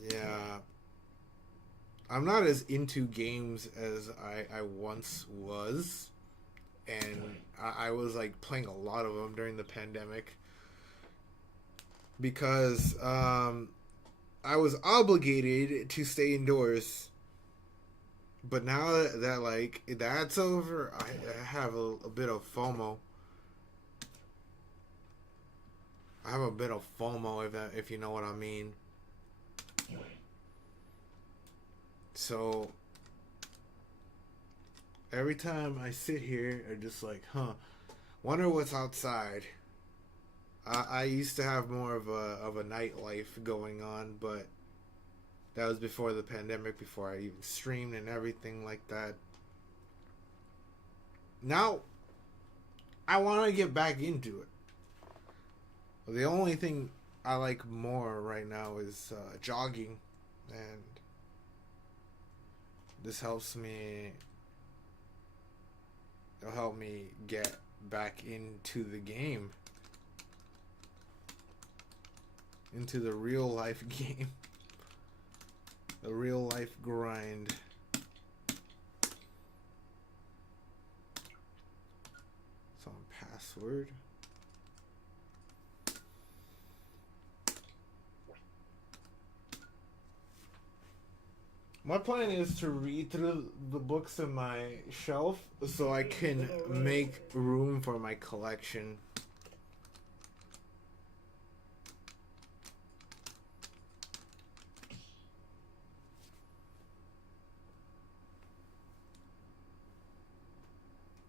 Yeah. I'm not as into games as I once was. And I was like playing a lot of them during the pandemic. Because I was obligated to stay indoors. But now that like that's over, I have a bit of FOMO. I have a bit of FOMO if you know what I mean. So every time I sit here, I just like, wonder what's outside. I used to have more of a nightlife going on, but that was before the pandemic, before I even streamed and everything like that. Now, I want to get back into it. The only thing I like more right now is jogging, and this helps me. It'll help me get back into the game, into the real life game. The real life grind. Some password. My plan is to read through the books in my shelf so I can make room for my collection.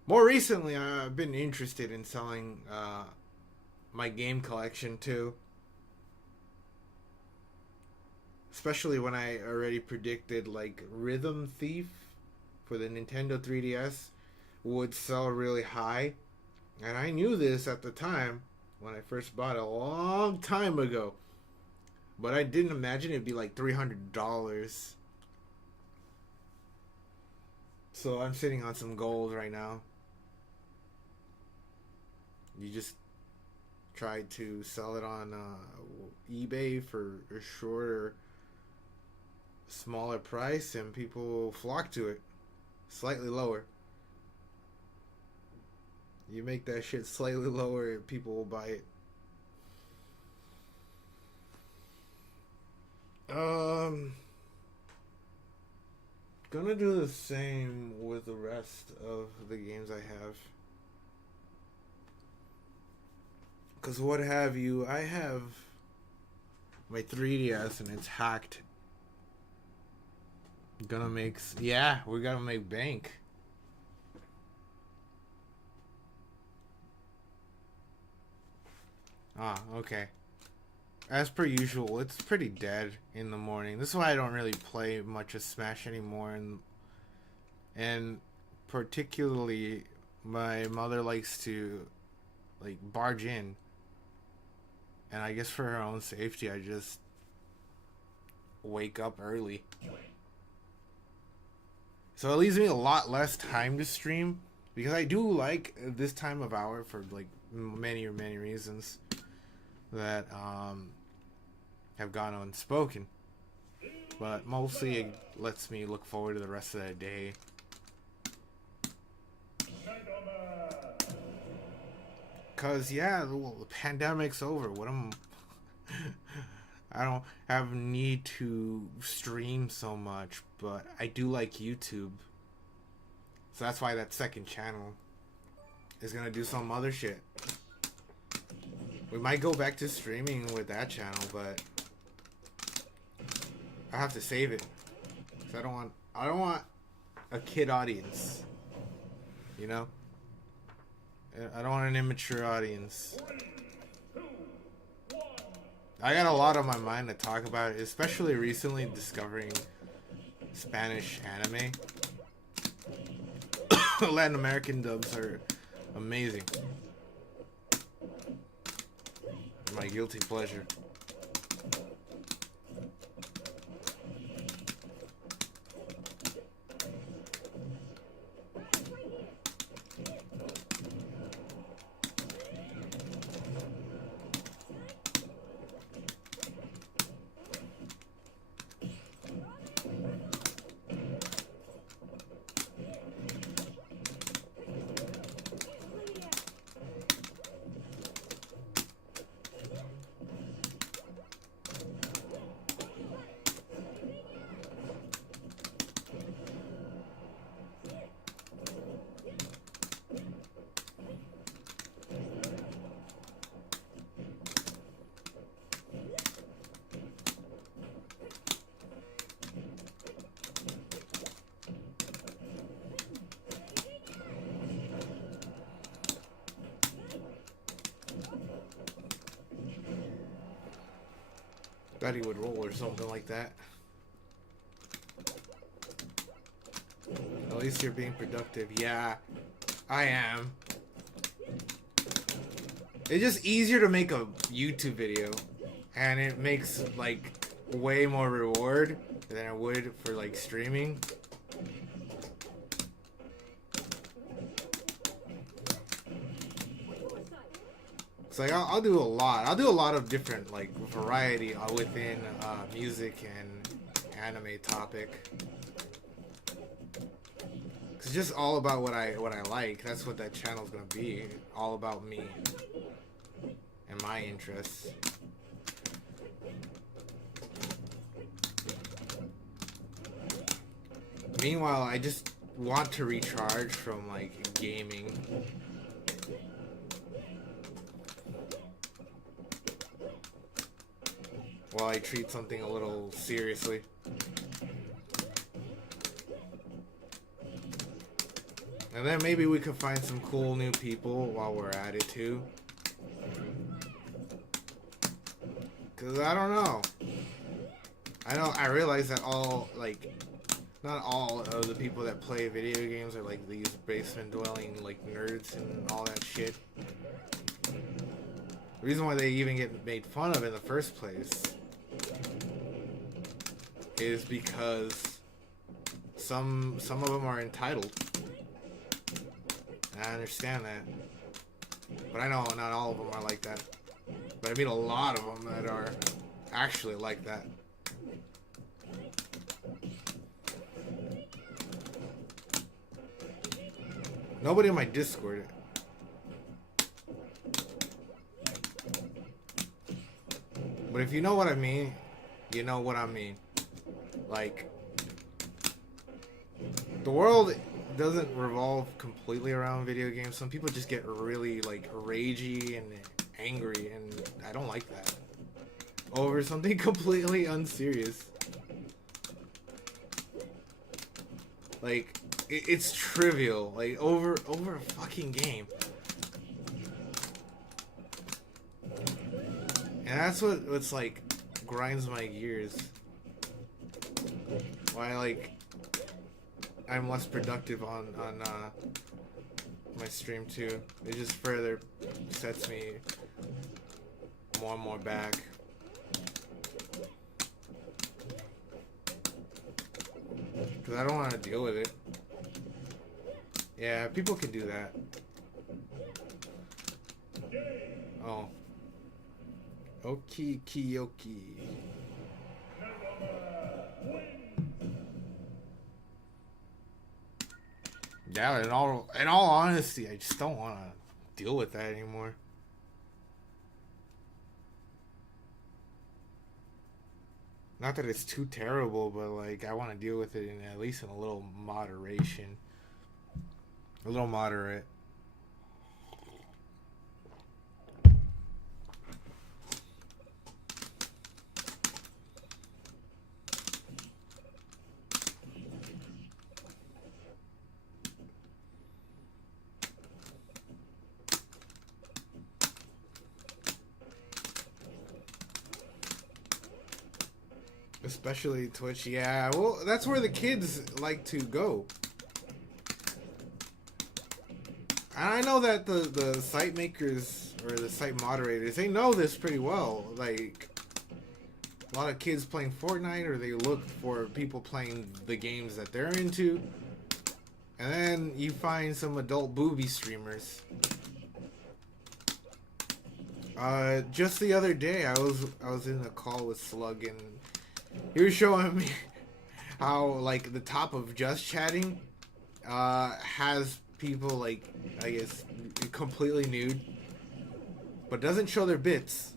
More recently, I've been interested in selling my game collection too. Especially when I already predicted like Rhythm Thief for the Nintendo 3DS would sell really high. And I knew this at the time when I first bought it a long time ago. But I didn't imagine it'd be like $300. So I'm sitting on some gold right now. You just try to sell it on eBay for a shorter, smaller price, and people will flock to it. Slightly lower. You make that shit slightly lower, and people will buy it. Gonna do the same with the rest of the games I have. Because what have you, I have my 3DS and it's hacked. Gonna make, yeah, we're gonna make bank. Ah, okay. As per usual, it's pretty dead in the morning. This is why I don't really play much of Smash anymore. And particularly, my mother likes to, like, barge in. And I guess for her own safety, I just wake up early. So it leaves me a lot less time to stream. Because I do like this time of hour for, like, many reasons that have gone unspoken. But mostly it lets me look forward to the rest of the day. Cause yeah, the pandemic's over. I don't have need to stream so much, but I do like YouTube. So that's why that second channel is gonna do some other shit. We might go back to streaming with that channel, but I have to save it. 'Cause I don't want a kid audience. You know? I don't want an immature audience. I got a lot on my mind to talk about, especially recently discovering Spanish anime. Latin American dubs are amazing. My guilty pleasure. Thought he would roll or something like that. At least you're being productive. Yeah, I am. It's just easier to make a YouTube video, and it makes like way more reward than it would for like streaming. It's like I'll do a lot. I'll do a lot of different like variety within music and anime topic. It's just all about what I like. That's what that channel's gonna be. All about me and my interests. Meanwhile, I just want to recharge from like gaming. While I treat something a little seriously. And then maybe we could find some cool new people while we're at it too. Cause I don't know. I realize that not all of the people that play video games are like these basement dwelling like nerds and all that shit. The reason why they even get made fun of in the first place is because some of them are entitled. I understand that, but I know not all of them are like that. But I meet a lot of them that are actually like that. Nobody in my Discord. But if you know what I mean, you know what I mean. Like, the world doesn't revolve completely around video games. Some people just get really, like, ragey and angry, and I don't like that. Over something completely unserious. Like, it's trivial. Like, over a fucking game. And that's what's like grinds my gears. Why I'm less productive on my stream too. It just further sets me more and more back. Cause I don't want to deal with it. Yeah, people can do that. Oh. Okie dokie. Yeah, in all honesty, I just don't want to deal with that anymore. Not that it's too terrible, but like I want to deal with it in at least in a little moderation. A little moderate. Especially Twitch. Yeah, well, that's where the kids like to go. And I know that the site makers or the site moderators, they know this pretty well. Like, a lot of kids playing Fortnite, or they look for people playing the games that they're into. And then you find some adult booby streamers. Just the other day, I was in a call with Slug, and he was showing me how, like, the top of Just Chatting has people, like, I guess, completely nude, but doesn't show their bits.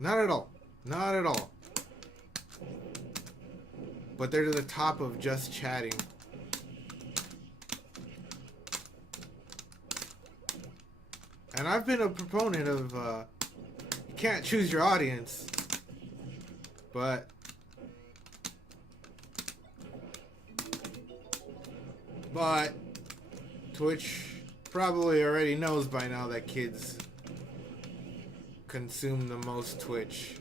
Not at all. Not at all. But they're to the top of Just Chatting. And I've been a proponent of, you can't choose your audience, but Twitch probably already knows by now that kids consume the most Twitch.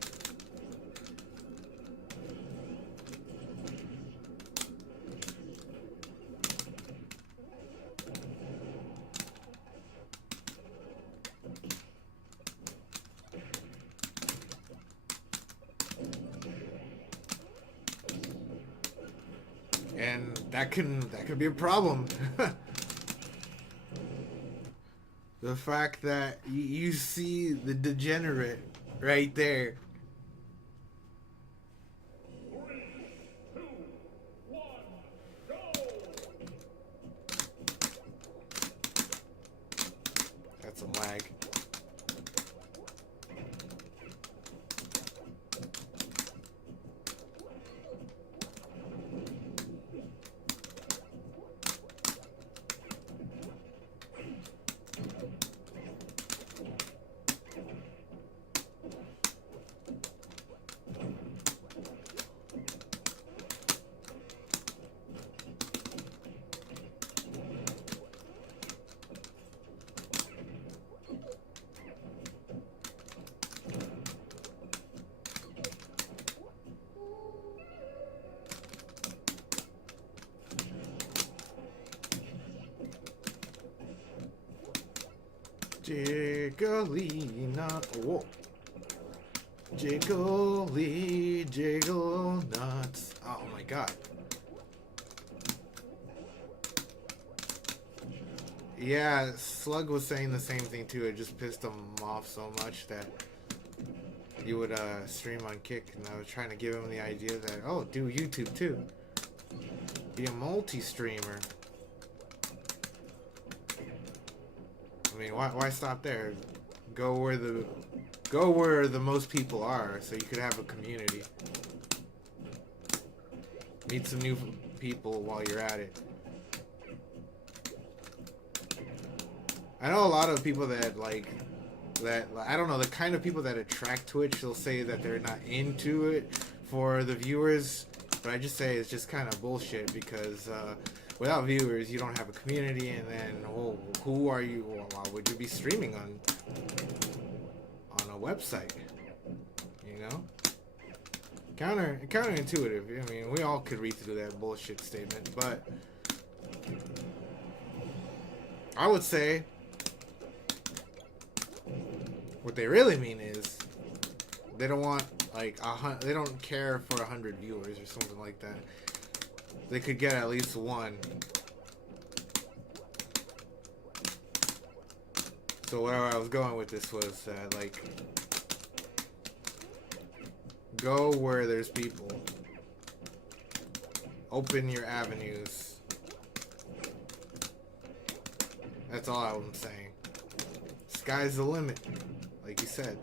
And that could be a problem. The fact that you see the degenerate right there. 3, 2, 1, go! That's a lag. Jiggly whoa. Jiggly jiggle nuts. Oh my god. Yeah, Slug was saying the same thing too. It just pissed him off so much that you would stream on Kick, and I was trying to give him the idea that, oh, do YouTube too. Be a multi-streamer. I mean, why stop there? Go where the most people are, so you could have a community. Meet some new people while you're at it. I know a lot of people that I don't know, the kind of people that attract Twitch, they'll say that they're not into it for the viewers, but I just say it's just kind of bullshit, because without viewers, you don't have a community, and then, oh, who are you? Well, why would you be streaming on a website? You know? Counterintuitive. I mean, we all could read through that bullshit statement, but I would say what they really mean is they don't want, like, they don't care for 100 viewers or something like that. They could get at least one. So where I was going with this was like, go where there's people. Open your avenues. That's all I'm saying. Sky's the limit, like you said.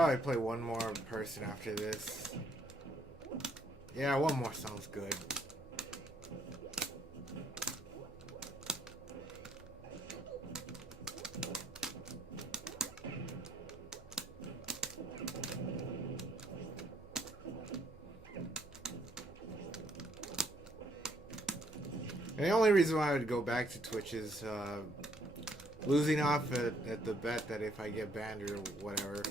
probably play one more person after this. Yeah, one more sounds good. And the only reason why I would go back to Twitch is losing off at the bet that if I get banned or whatever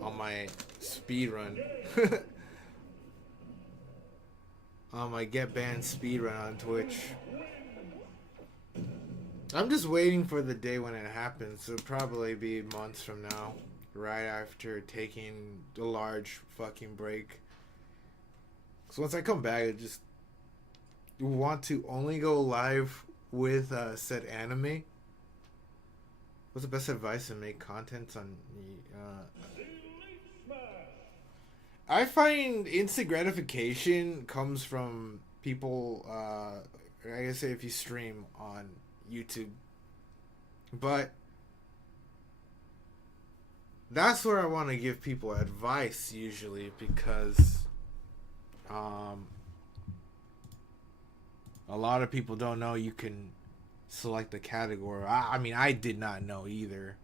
on my speed run. On my get banned speed run on Twitch. I'm just waiting for the day when it happens. It'll probably be months from now. Right after taking a large fucking break. So once I come back, I just want to only go live with said anime. What's the best advice to make content on? I find instant gratification comes from people. I guess if you stream on YouTube, but that's where I want to give people advice usually because a lot of people don't know you can select the category. I mean, I did not know either.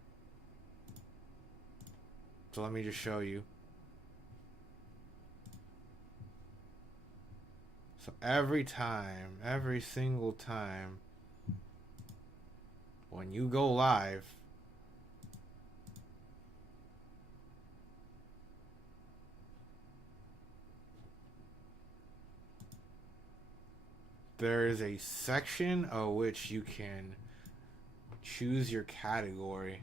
So let me just show you. So every single time when you go live, there is a section of which you can choose your category.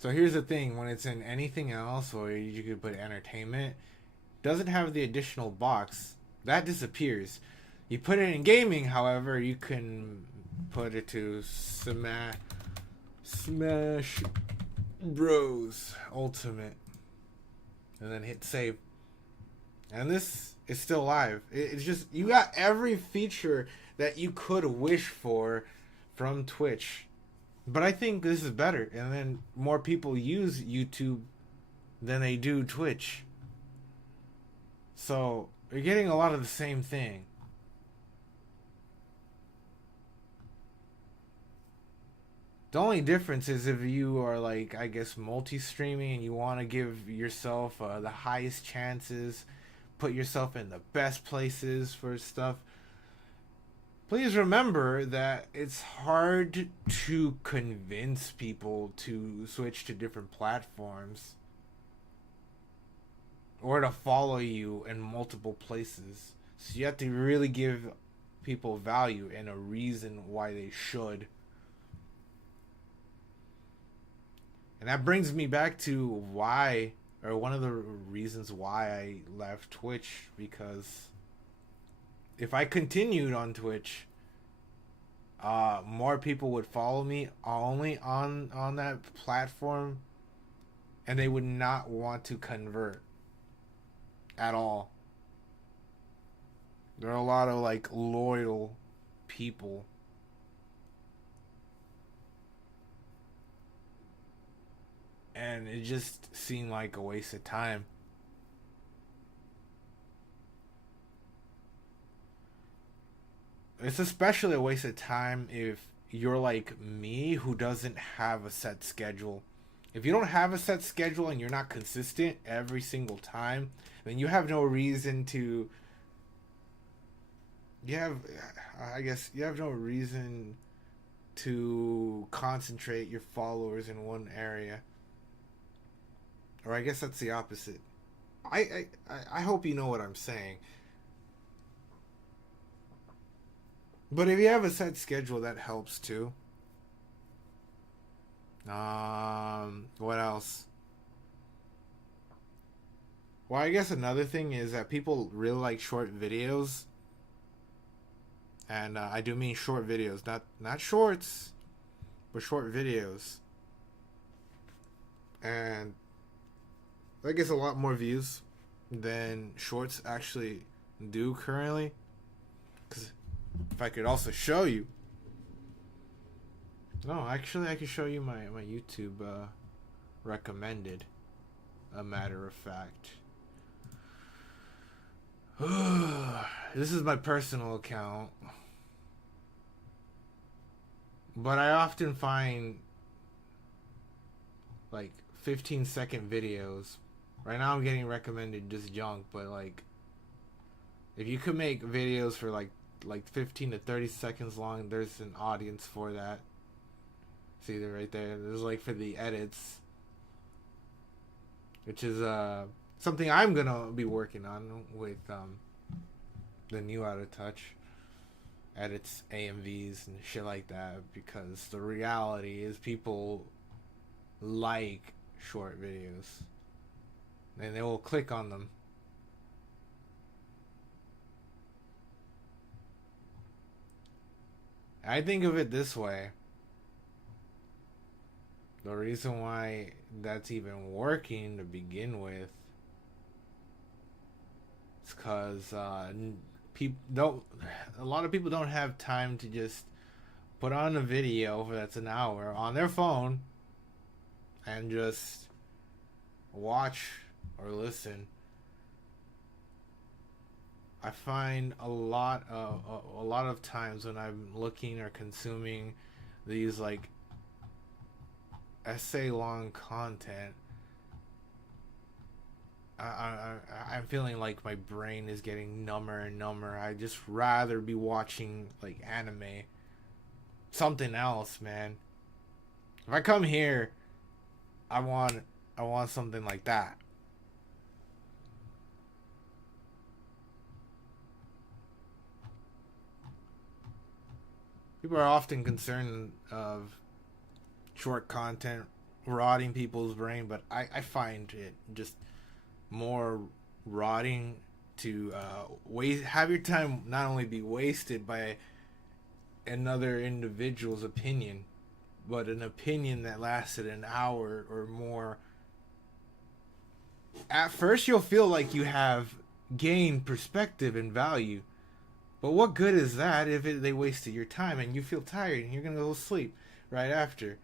So here's the thing, when it's in anything else, or you could put entertainment, doesn't have the additional box, that disappears. You put it in gaming, however, you can put it to Smash Bros Ultimate, and then hit save. And this is still live. It's just, you got every feature that you could wish for from Twitch. But I think this is better, and then more people use YouTube than they do Twitch. So you're getting a lot of the same thing. The only difference is if you are like, I guess, multi-streaming and you want to give yourself the highest chances, put yourself in the best places for stuff. Please remember that it's hard to convince people to switch to different platforms or to follow you in multiple places. So you have to really give people value and a reason why they should. And that brings me back to why, or one of the reasons why I left Twitch, because if I continued on Twitch, more people would follow me only on that platform, and they would not want to convert at all. There are a lot of like loyal people. And it just seemed like a waste of time. It's especially a waste of time if you're like me, who doesn't have a set schedule. If you don't have a set schedule and you're not consistent every single time, then you have no reason to... I guess you have no reason to concentrate your followers in one area. Or I guess that's the opposite. I hope you know what I'm saying. But if you have a set schedule, that helps too. What else? Well, I guess another thing is that people really like short videos. And I do mean short videos, not shorts, but short videos. And that gets a lot more views. than shorts actually do currently. Because if I could also show you. No, actually, I could show you my YouTube recommended. A matter of fact. This is my personal account. But I often find like 15-second videos. Right now I'm getting recommended just junk, but like if you could make videos for like 15 to 30 seconds long, there's an audience for that. See it right there. There's like for the edits, which is something I'm gonna be working on with the new Out of Touch edits, AMVs and shit like that, because the reality is people like short videos and they will click on them. I think of it this way. The reason why that's even working to begin with is because a lot of people don't have time to just put on a video that's an hour on their phone and just watch or listen. I find a lot of times when I'm looking or consuming these like essay long content, I'm feeling like my brain is getting number and number. I just rather be watching like anime, something else, man. If I come here, I want something like that. People are often concerned of short content rotting people's brain, but I find it just more rotting to have your time not only be wasted by another individual's opinion, but an opinion that lasted an hour or more. At first you'll feel like you have gained perspective and value, but what good is that if they wasted your time and you feel tired and you're gonna go sleep right after?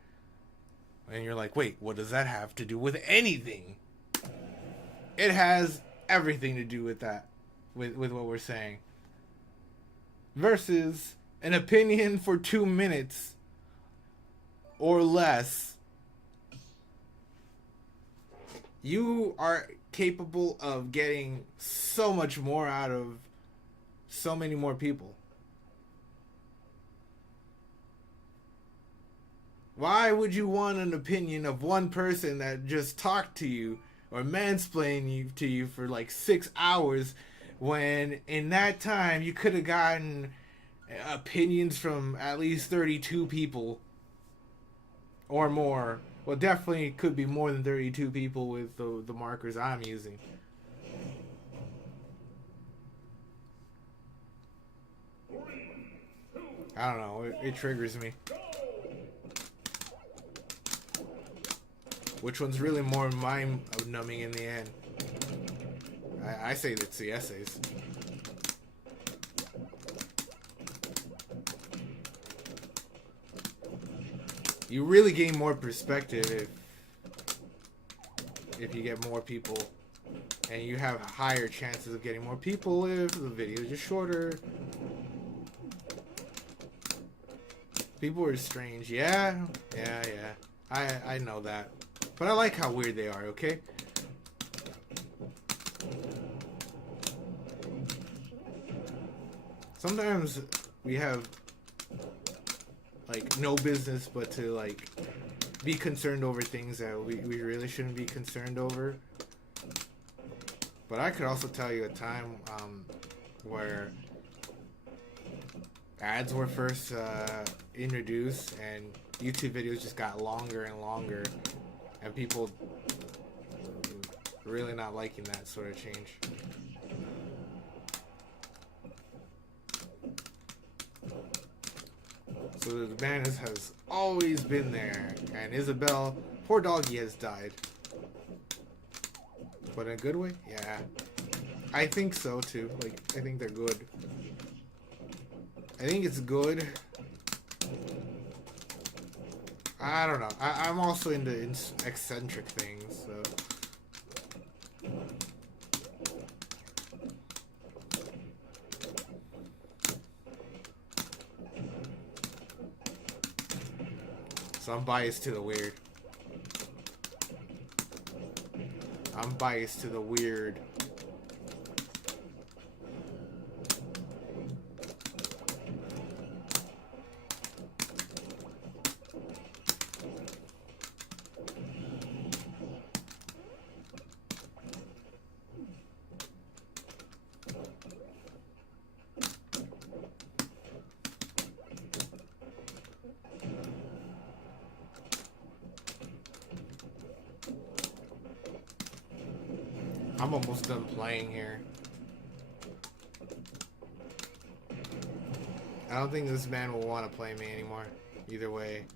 And you're like, wait, what does that have to do with anything? It has everything to do with that, with what we're saying. Versus an opinion for 2 minutes or less. You are capable of getting so much more out of so many more people. Why would you want an opinion of one person that just talked to you or mansplained to you for like 6 hours, when in that time you could have gotten opinions from at least 32 people or more? Well, definitely could be more than 32 people with the markers I'm using. I don't know, it triggers me. Which one's really more mind-numbing in the end? I say it's the essays. You really gain more perspective if you get more people, and you have higher chances of getting more people if the video is just shorter. People are strange. Yeah. I know that. But I like how weird they are, okay? Sometimes we have like no business but to like be concerned over things that we really shouldn't be concerned over. But I could also tell you a time where ads were first introduced and YouTube videos just got longer and longer, and people really not liking that sort of change. So the ban has always been there, and Isabel, poor doggy, has died. But in a good way? Yeah. I think so too. Like, I think they're good. I think it's good. I don't know. I'm also into eccentric things, so. So I'm biased to the weird. I'm biased to the weird. I'm almost done playing here. I don't think this man will want to play me anymore. Either way.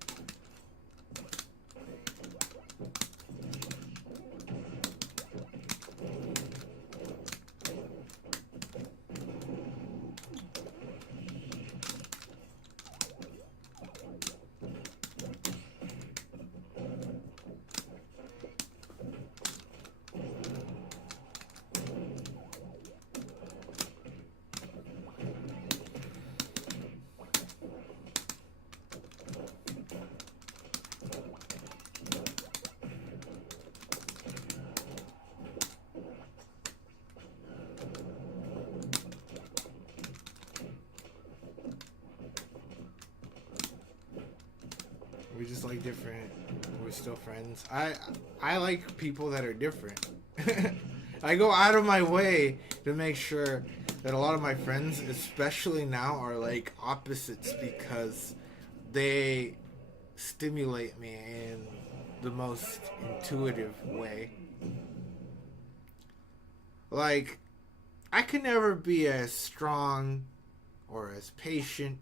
We just like different. We're still friends. I like people that are different. I go out of my way to make sure that a lot of my friends, especially now, are like opposites because they stimulate me in the most intuitive way. Like, I could never be as strong or as patient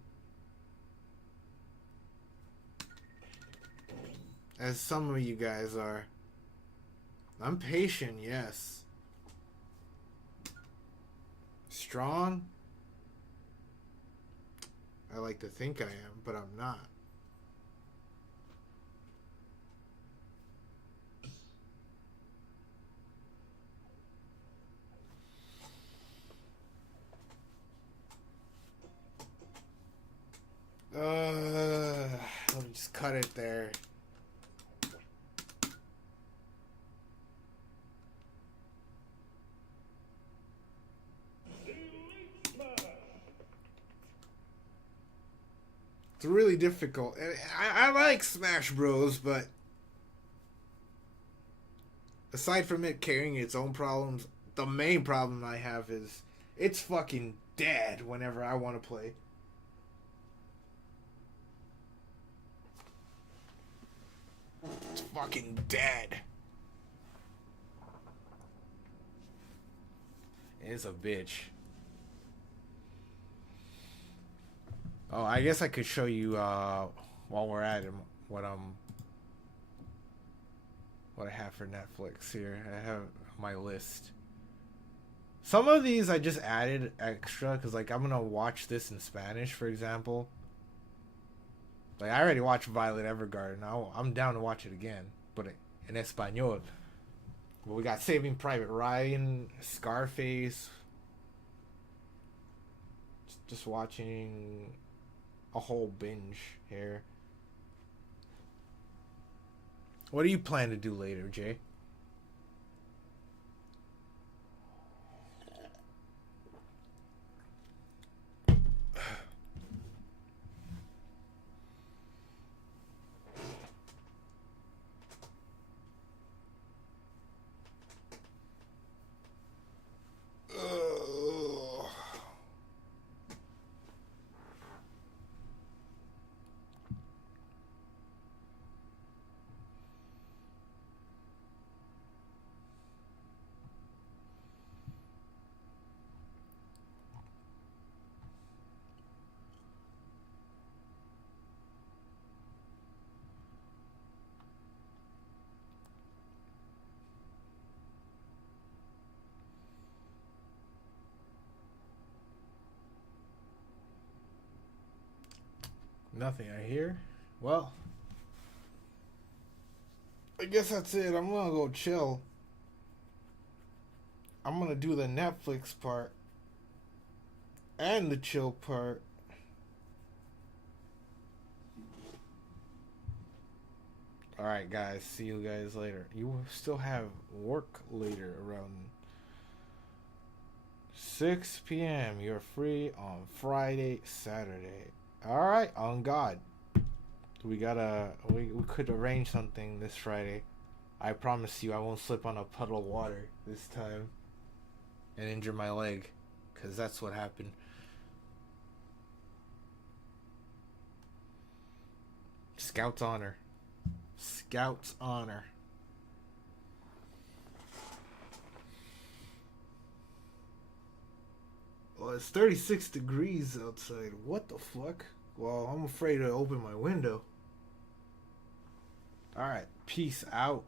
as some of you guys are. I'm patient, yes. Strong? I like to think I am, but I'm not. Let me just cut it there. It's really difficult. I like Smash Bros, but aside from it carrying its own problems, the main problem I have is it's fucking dead whenever I want to play. It's fucking dead. It's a bitch. Oh, I guess I could show you while we're at it what I have for Netflix here. I have my list. Some of these I just added extra because, like, I'm gonna watch this in Spanish, for example. Like, I already watched Violet Evergarden. I'm down to watch it again, but in Espanol. Well, we got Saving Private Ryan, Scarface. Just watching a whole binge here. What do you plan to do later, Jay? Nothing I hear. Well, I guess that's it. I'm gonna go chill. I'm gonna do the Netflix part and the chill part. Alright, guys. See you guys later. You will still have work later around 6 p.m. You're free on Friday, Saturday. Alright, on God. We could arrange something this Friday. I promise you I won't slip on a puddle of water this time and injure my leg. Because that's what happened. Scout's honor. Scout's honor. Well, it's 36 degrees outside. What the fuck? Well, I'm afraid to open my window. Alright, peace out.